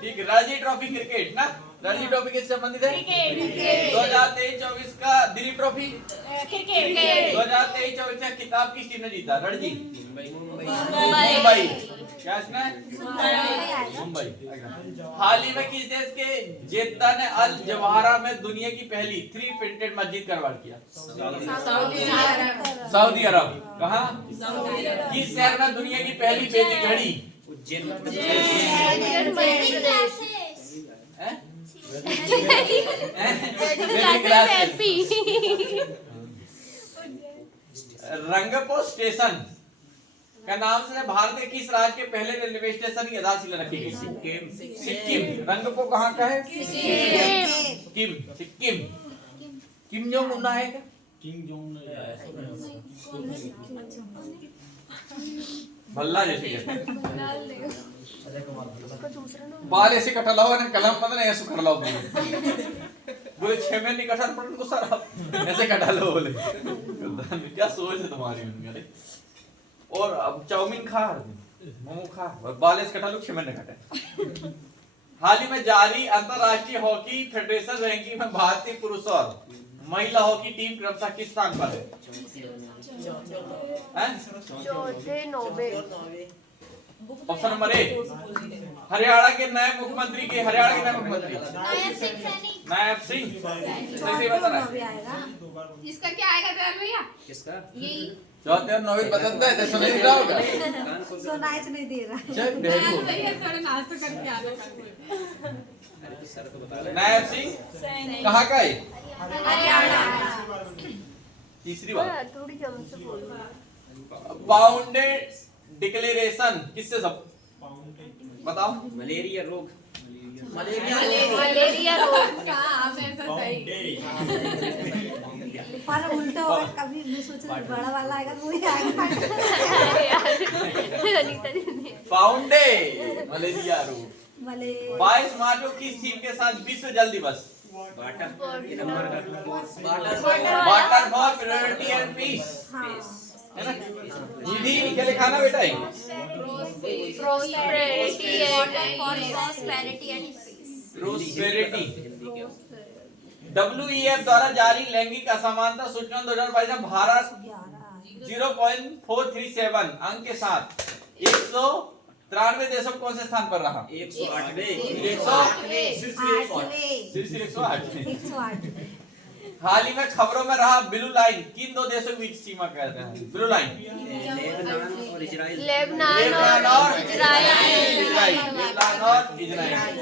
ठीक। रणजी ट्रॉफी क्रिकेट ना? रणजी ट्रॉफी किससे संबंधित है? 2023-24 का दिलीप ट्रॉफी 2023-24 का खिताब किस टीम ने जीता? रणजी। मुंबई। क्या इसने? मुंबई। हाल ही में किस देश के जेद्दा ने अल जवाहरा में दुनिया की पहली 3 प्रिंटेड मस्जिद का निर्माण किया? सऊदी अरब। कहाँ? किस शहर में दुनिया की पहली बेटी घड़ी? उज्जैन। रंगपो स्टेशन का नाम से भारत के किस राज्य के पहले रेलवे स्टेशन की आधारशिला रखी गई? सिक्किम। रंगपो कहाँ का है? सिक्किम। किम जोंग उन है क्या? किंग जोंग भल्ला जैसे कहते हैं। बाल ऐसे कटा लाओ ना, कलम पता नहीं ऐसे कटा लाओ बोले 6 महीने नहीं कटा पर उनको सारा ऐसे कटा लो बोले। क्या सोच है तुम्हारी उनकी? और अब चाउमीन खा, मोमो खा और बाल ऐसे कटा लो 6 महीने कटे। हाल ही में जारी अंतरराष्ट्रीय हॉकी फेडरेशन रैंकिंग में भारतीय पुरुष और महिला हॉकी टीम क्रमशः किस स्थान पर है? ऑप्शन नंबर ए, हरियाणा के नए मुख्यमंत्री के, हरियाणा के नए मुख्यमंत्री नायब सिंह। सही बता रहा है। भी आएगा इसका क्या आएगा दयाल भैया? किसका? यही चौथे और नौवीं पसंद है तो सुनाई नहीं रहा होगा। सुनाई नहीं दे रहा चल ढेर को। भैया थोड़ा नाश्ता करके आना। अरे तो सर को बता रहे हैं। नायब सिंह कहाँ का है? हरियाणा। तीसरी बात, थोड़ी जम से बोल। बाउंडेड डिक्लेरेशन किससे सब बताओ? मलेरिया रोग। मलेरिया रोग। हाँ, ऐसा सही। पर उल्टा होगा कभी मैं सोच रही बड़ा वाला आएगा तो वही आएगा अनीता जी ने बाउंडेड मलेरिया रोग। मले 22 मार्च को किस थीम के साथ विश्व जल दिवस? वाटर ये नंबर का water for purity and peace, हाँ है ना? हिंदी क्या लिखा ना बेटा? Prosperity prosperity. WEF द्वारा जारी लैंगिक असमानता सूचकांक 2022 में भारत 0.437 अंक के साथ 193 देशों में कौन से स्थान पर रहा? 108वें। 108। हाल ही में खबरों में रहा ब्लू लाइन किन दो देशों के बीच सीमा कहते हैं? ब्लू लाइन लेबनान और इजराइल। लेबनान और इजराइल।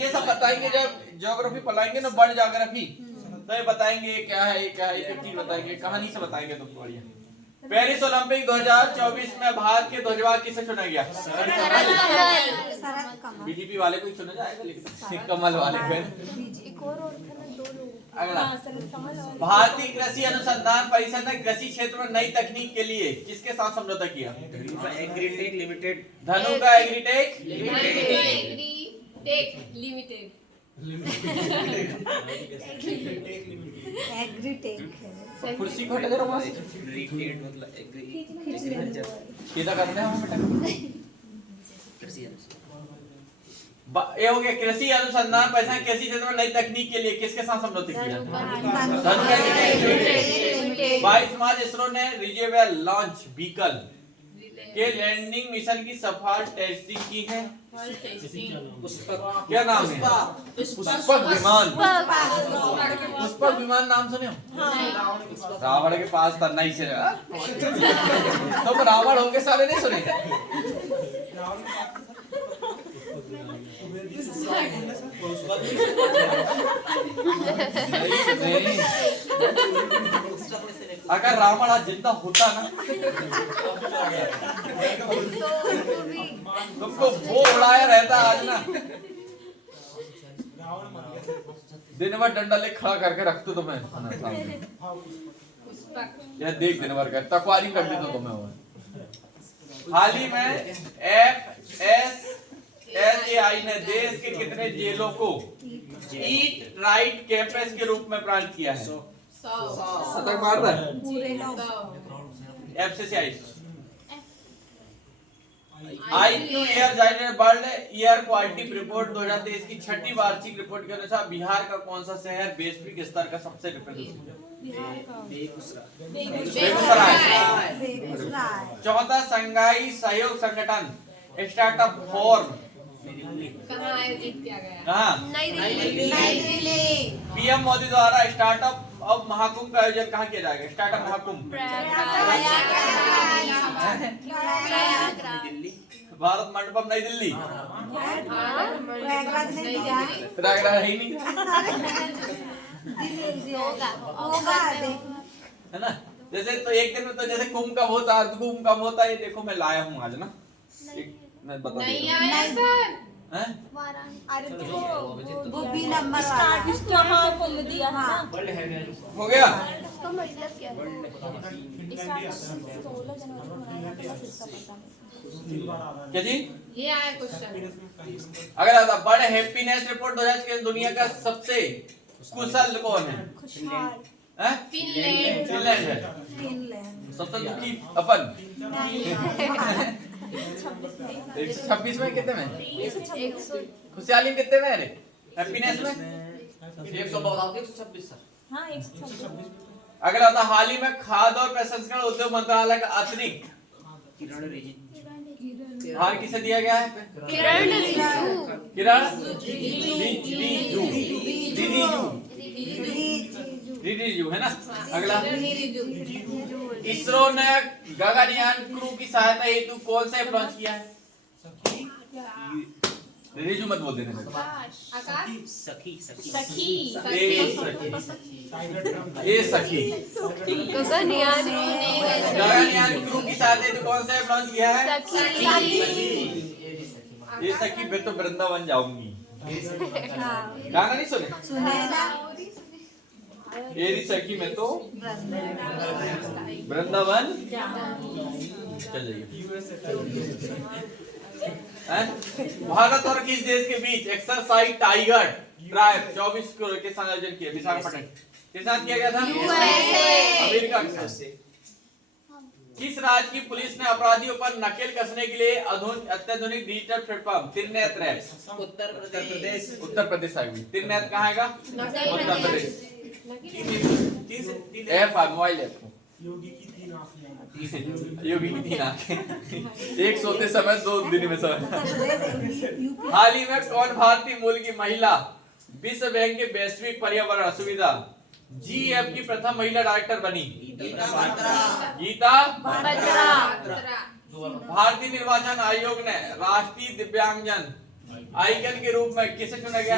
ये सब बताएंगे जब ज्योग्राफी पढ़ाएंगे ना, वर्ल्ड ज्योग्राफी, तो ये बताएंगे ये क्या है, ये क्या है, एक चीज बताएंगे, कहानी से बताएंगे तुमको। बढ़िया। पेरिस ओलंपिक 2024 में भारत के ध्वजवाहक किसे चुना गया? शरद कमल बीजेपी वाले को ही चुना जाएगा, लेकिन कमल वाले को। एक और था ना, दो लोग। अगला, भारतीय कृषि अनुसंधान परिषद ने कृषि क्षेत्र में नई तकनीक के लिए किसके साथ समझौता किया? Agritech limited. धनु का एग्रीटेक लिमिटेड। एग्रीटेक है कुर्सी को हटा दे रहा हूं। रिटेड मतलब एग्री। सीधा करते हैं हम बेटा। कृषि ये हो गया कृषि अनुसंधान परिषद ने कृषि क्षेत्र में नई तकनीक के लिए किसके साथ समझौता किया? धनु का एग्रीटेक। 22 मार्च इसरो ने रिजर्वेयर लॉन्च व्हीकल के लैंडिंग मिशन की सफल टेस्टिंग की है। क्या नाम है? पुष्पक विमान। पुष्पक विमान नाम सुने हो? रावण के पास था, नहीं से तो रावण होंगे सारे नहीं सुने? नहीं। अगर रावण आज जिंदा होता ना तुमको वो उड़ाया रहता आज ना। दिन भर डंडा ले खड़ा करके रखते तुम्हें या देख दिन भर कर तकवारी कर देता तुम्हें। हाल ही में FSSAI ने देश के कितने जेलों को ईट राइट कैंपस के रूप में प्लान किया है? 100 मारता है। FSSAI IQ एयर जाइने वर्ल्ड एयर क्वालिटी रिपोर्ट 2023 की छठी वार्षिक रिपोर्ट के अनुसार बिहार का कौन सा शहर वैश्विक स्तर का सबसे प्रदूषित है? बेगूसराय। चौथा संघाई सहयोग संगठन स्टार्टअप फोरम कहाँ आयोजित किया गया? कहाँ? नई दिल्ली। PM मोदी द्वारा स्टार्टअप अब महाकुंभ का आयोजन कहाँ किया जाएगा? स्टार्टअप महाकुंभ भारत मंडपम नई दिल्ली। प्रयागराज नहीं दिया प्रयागराज है ही नहीं, होगा है ना? जैसे तो एक दिन में तो जैसे कुंभ कब होता है, कुंभ कब होता है, ये देखो मैं लाया हूँ आज ना, मैं बता नहीं दूँ। आया सर। हैं? अरे वो बी नंबर वाला कुंभ दिया हाँ हो गया? इसका मतलब क्या है? क्या जी? ये आया क्वेश्चन। अगर आता बड़े हैप्पीनेस रिपोर्ट 2000 के दुनिया का सबसे कुशल कौन है? हैं? फिनलैंड। फिनलैंड है। फिनलैंड सबसे दुखी अपन 126 में कितने में? खुशहाली में कितने में? अरे हैप्पीनेस में 126 सर। हाँ 126 अगला था हाल ही में खाद्य और प्रसंस्करण उद्योग मंत्रालय का अतिरिक्त किरण रिजिजू। भार किसे दिया गया है? किरण रिजू। किरण रिजू है ना। अगला, इसरो ने गगनयान क्रू की सहायता हेतु कौन सा लॉन्च किया है? रिजू मत बोल देना। आकाश सखी सखी सखी ये सखी गगनयान गगनयान क्रू की सहायता हेतु कौन सा लॉन्च किया है? सखी। ये सखी मैं तो वृंदावन जाऊंगी। गाना नहीं सुने? सुने ना ये सखी में तो वृंदावन चल जाइए। भारत और किस देश के बीच एक्सरसाइज टाइगर ट्राइब 24 के साथ आयोजन किया? विशाखापट्टनम के साथ किया गया था। अमेरिका के साथ। किस राज्य की पुलिस ने अपराधियों पर नकेल कसने के लिए अत्याधुनिक digital platform तिरनेत rap? Uttar Pradesh. Uttar Pradesh आई हुई। तिरनेत कहाँ आएगा? Uttar Pradesh. App mobile app योगी की 3 आंखें। योगी की 3 आंखें। एक सोते समय 2 दिन में सोना। हाल ही में कौन भारतीय मूल की महिला विश्व बैंक के वैश्विक पर्यावरण सुविधा GF की प्रथम महिला डायरेक्टर बनी? गीता बत्रा। भारतीय निर्वाचन आयोग ने राष्ट्रीय दिव्यांगजन आइकन के रूप में किसे चुना गया?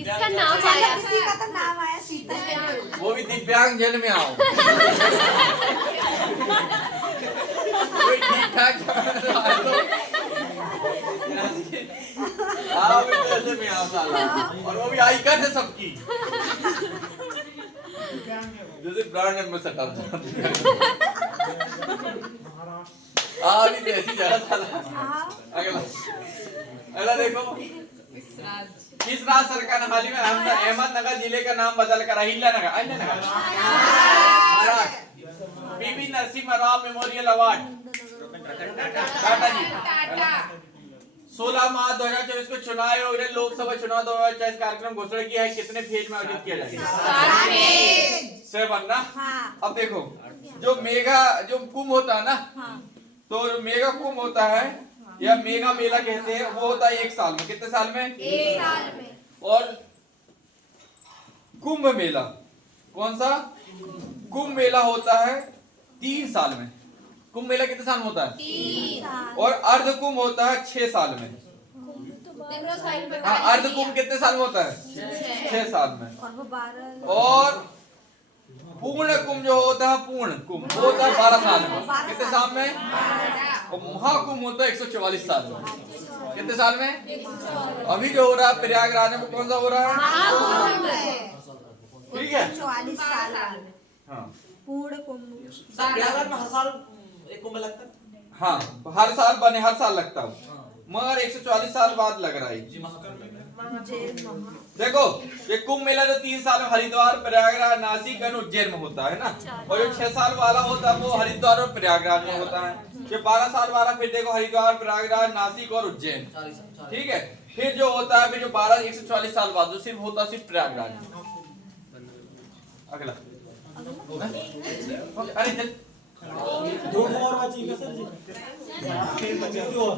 इसका नाम आया किसी का तो नाम आया सीता। वो भी दिव्यांगजन में आओ। कोई ठीक ठाक ऐसे में आओ साला। और वो भी आइकन है सबकी, जैसे ब्रांड एम्बेसडर। अभी तो ऐसी जगह साला। अगला देखो, किस राज्य सरकार ने हाल ही में अहमदनगर जिले का नाम बदल कर Ahilyanagar PV Narasimha Rao memorial award Tata ji 16 March 2024 को चुनाव आयोग ने लोकसभा चुनाव 2024 कार्यक्रम घोषणा किया है। कितने फेज में आयोजित किया जाएगा? 7 ना। अब देखो, जो कुंभ होता है ना, तो मेगा कुंभ होता है या मेगा मेला कहते हैं, वो होता है 1 साल में। कितने साल में? 1 साल में। और कुंभ मेला कौन सा? कुंभ मेला होता है 3 साल में। कुंभ मेला कितने साल में होता है? 3। और अर्ध कुंभ होता है 6 साल में। हाँ, अर्ध कुंभ कितने साल में होता है? 6 साल में। और वो 12 और पूर्ण कुंभ जो होता है, पूर्ण कुंभ वो होता है 12 साल में। कितने साल में? और महाकुंभ होता है 144 साल में। कितने साल में? अभी जो हो रहा है प्रयागराज में, कौन सा हो रहा है? ठीक है। 44 साल हाँ पूर्ण कुंभ। प्रयागराज में हर साल एक कुंभ लगता है। हाँ, हर साल बने, हर साल लगता है, मगर 144 साल बाद लग रहा है। देखो, ये कुंभ मेला जो 3 साल में हरिद्वार, प्रयागराज, नासिक और उज्जैन में होता है ना, और जो 6 साल वाला होता है वो हरिद्वार और प्रयागराज में होता है। ये 12 साल वाला फिर देखो हरिद्वार, प्रयागराज, नासिक और उज्जैन। ठीक है। फिर जो होता है, फिर जो 144 साल बाद जो सिर्फ होता है सिर्फ प्रयागराज। अगला, अरे 2 और बची का सर जी। 3 बची और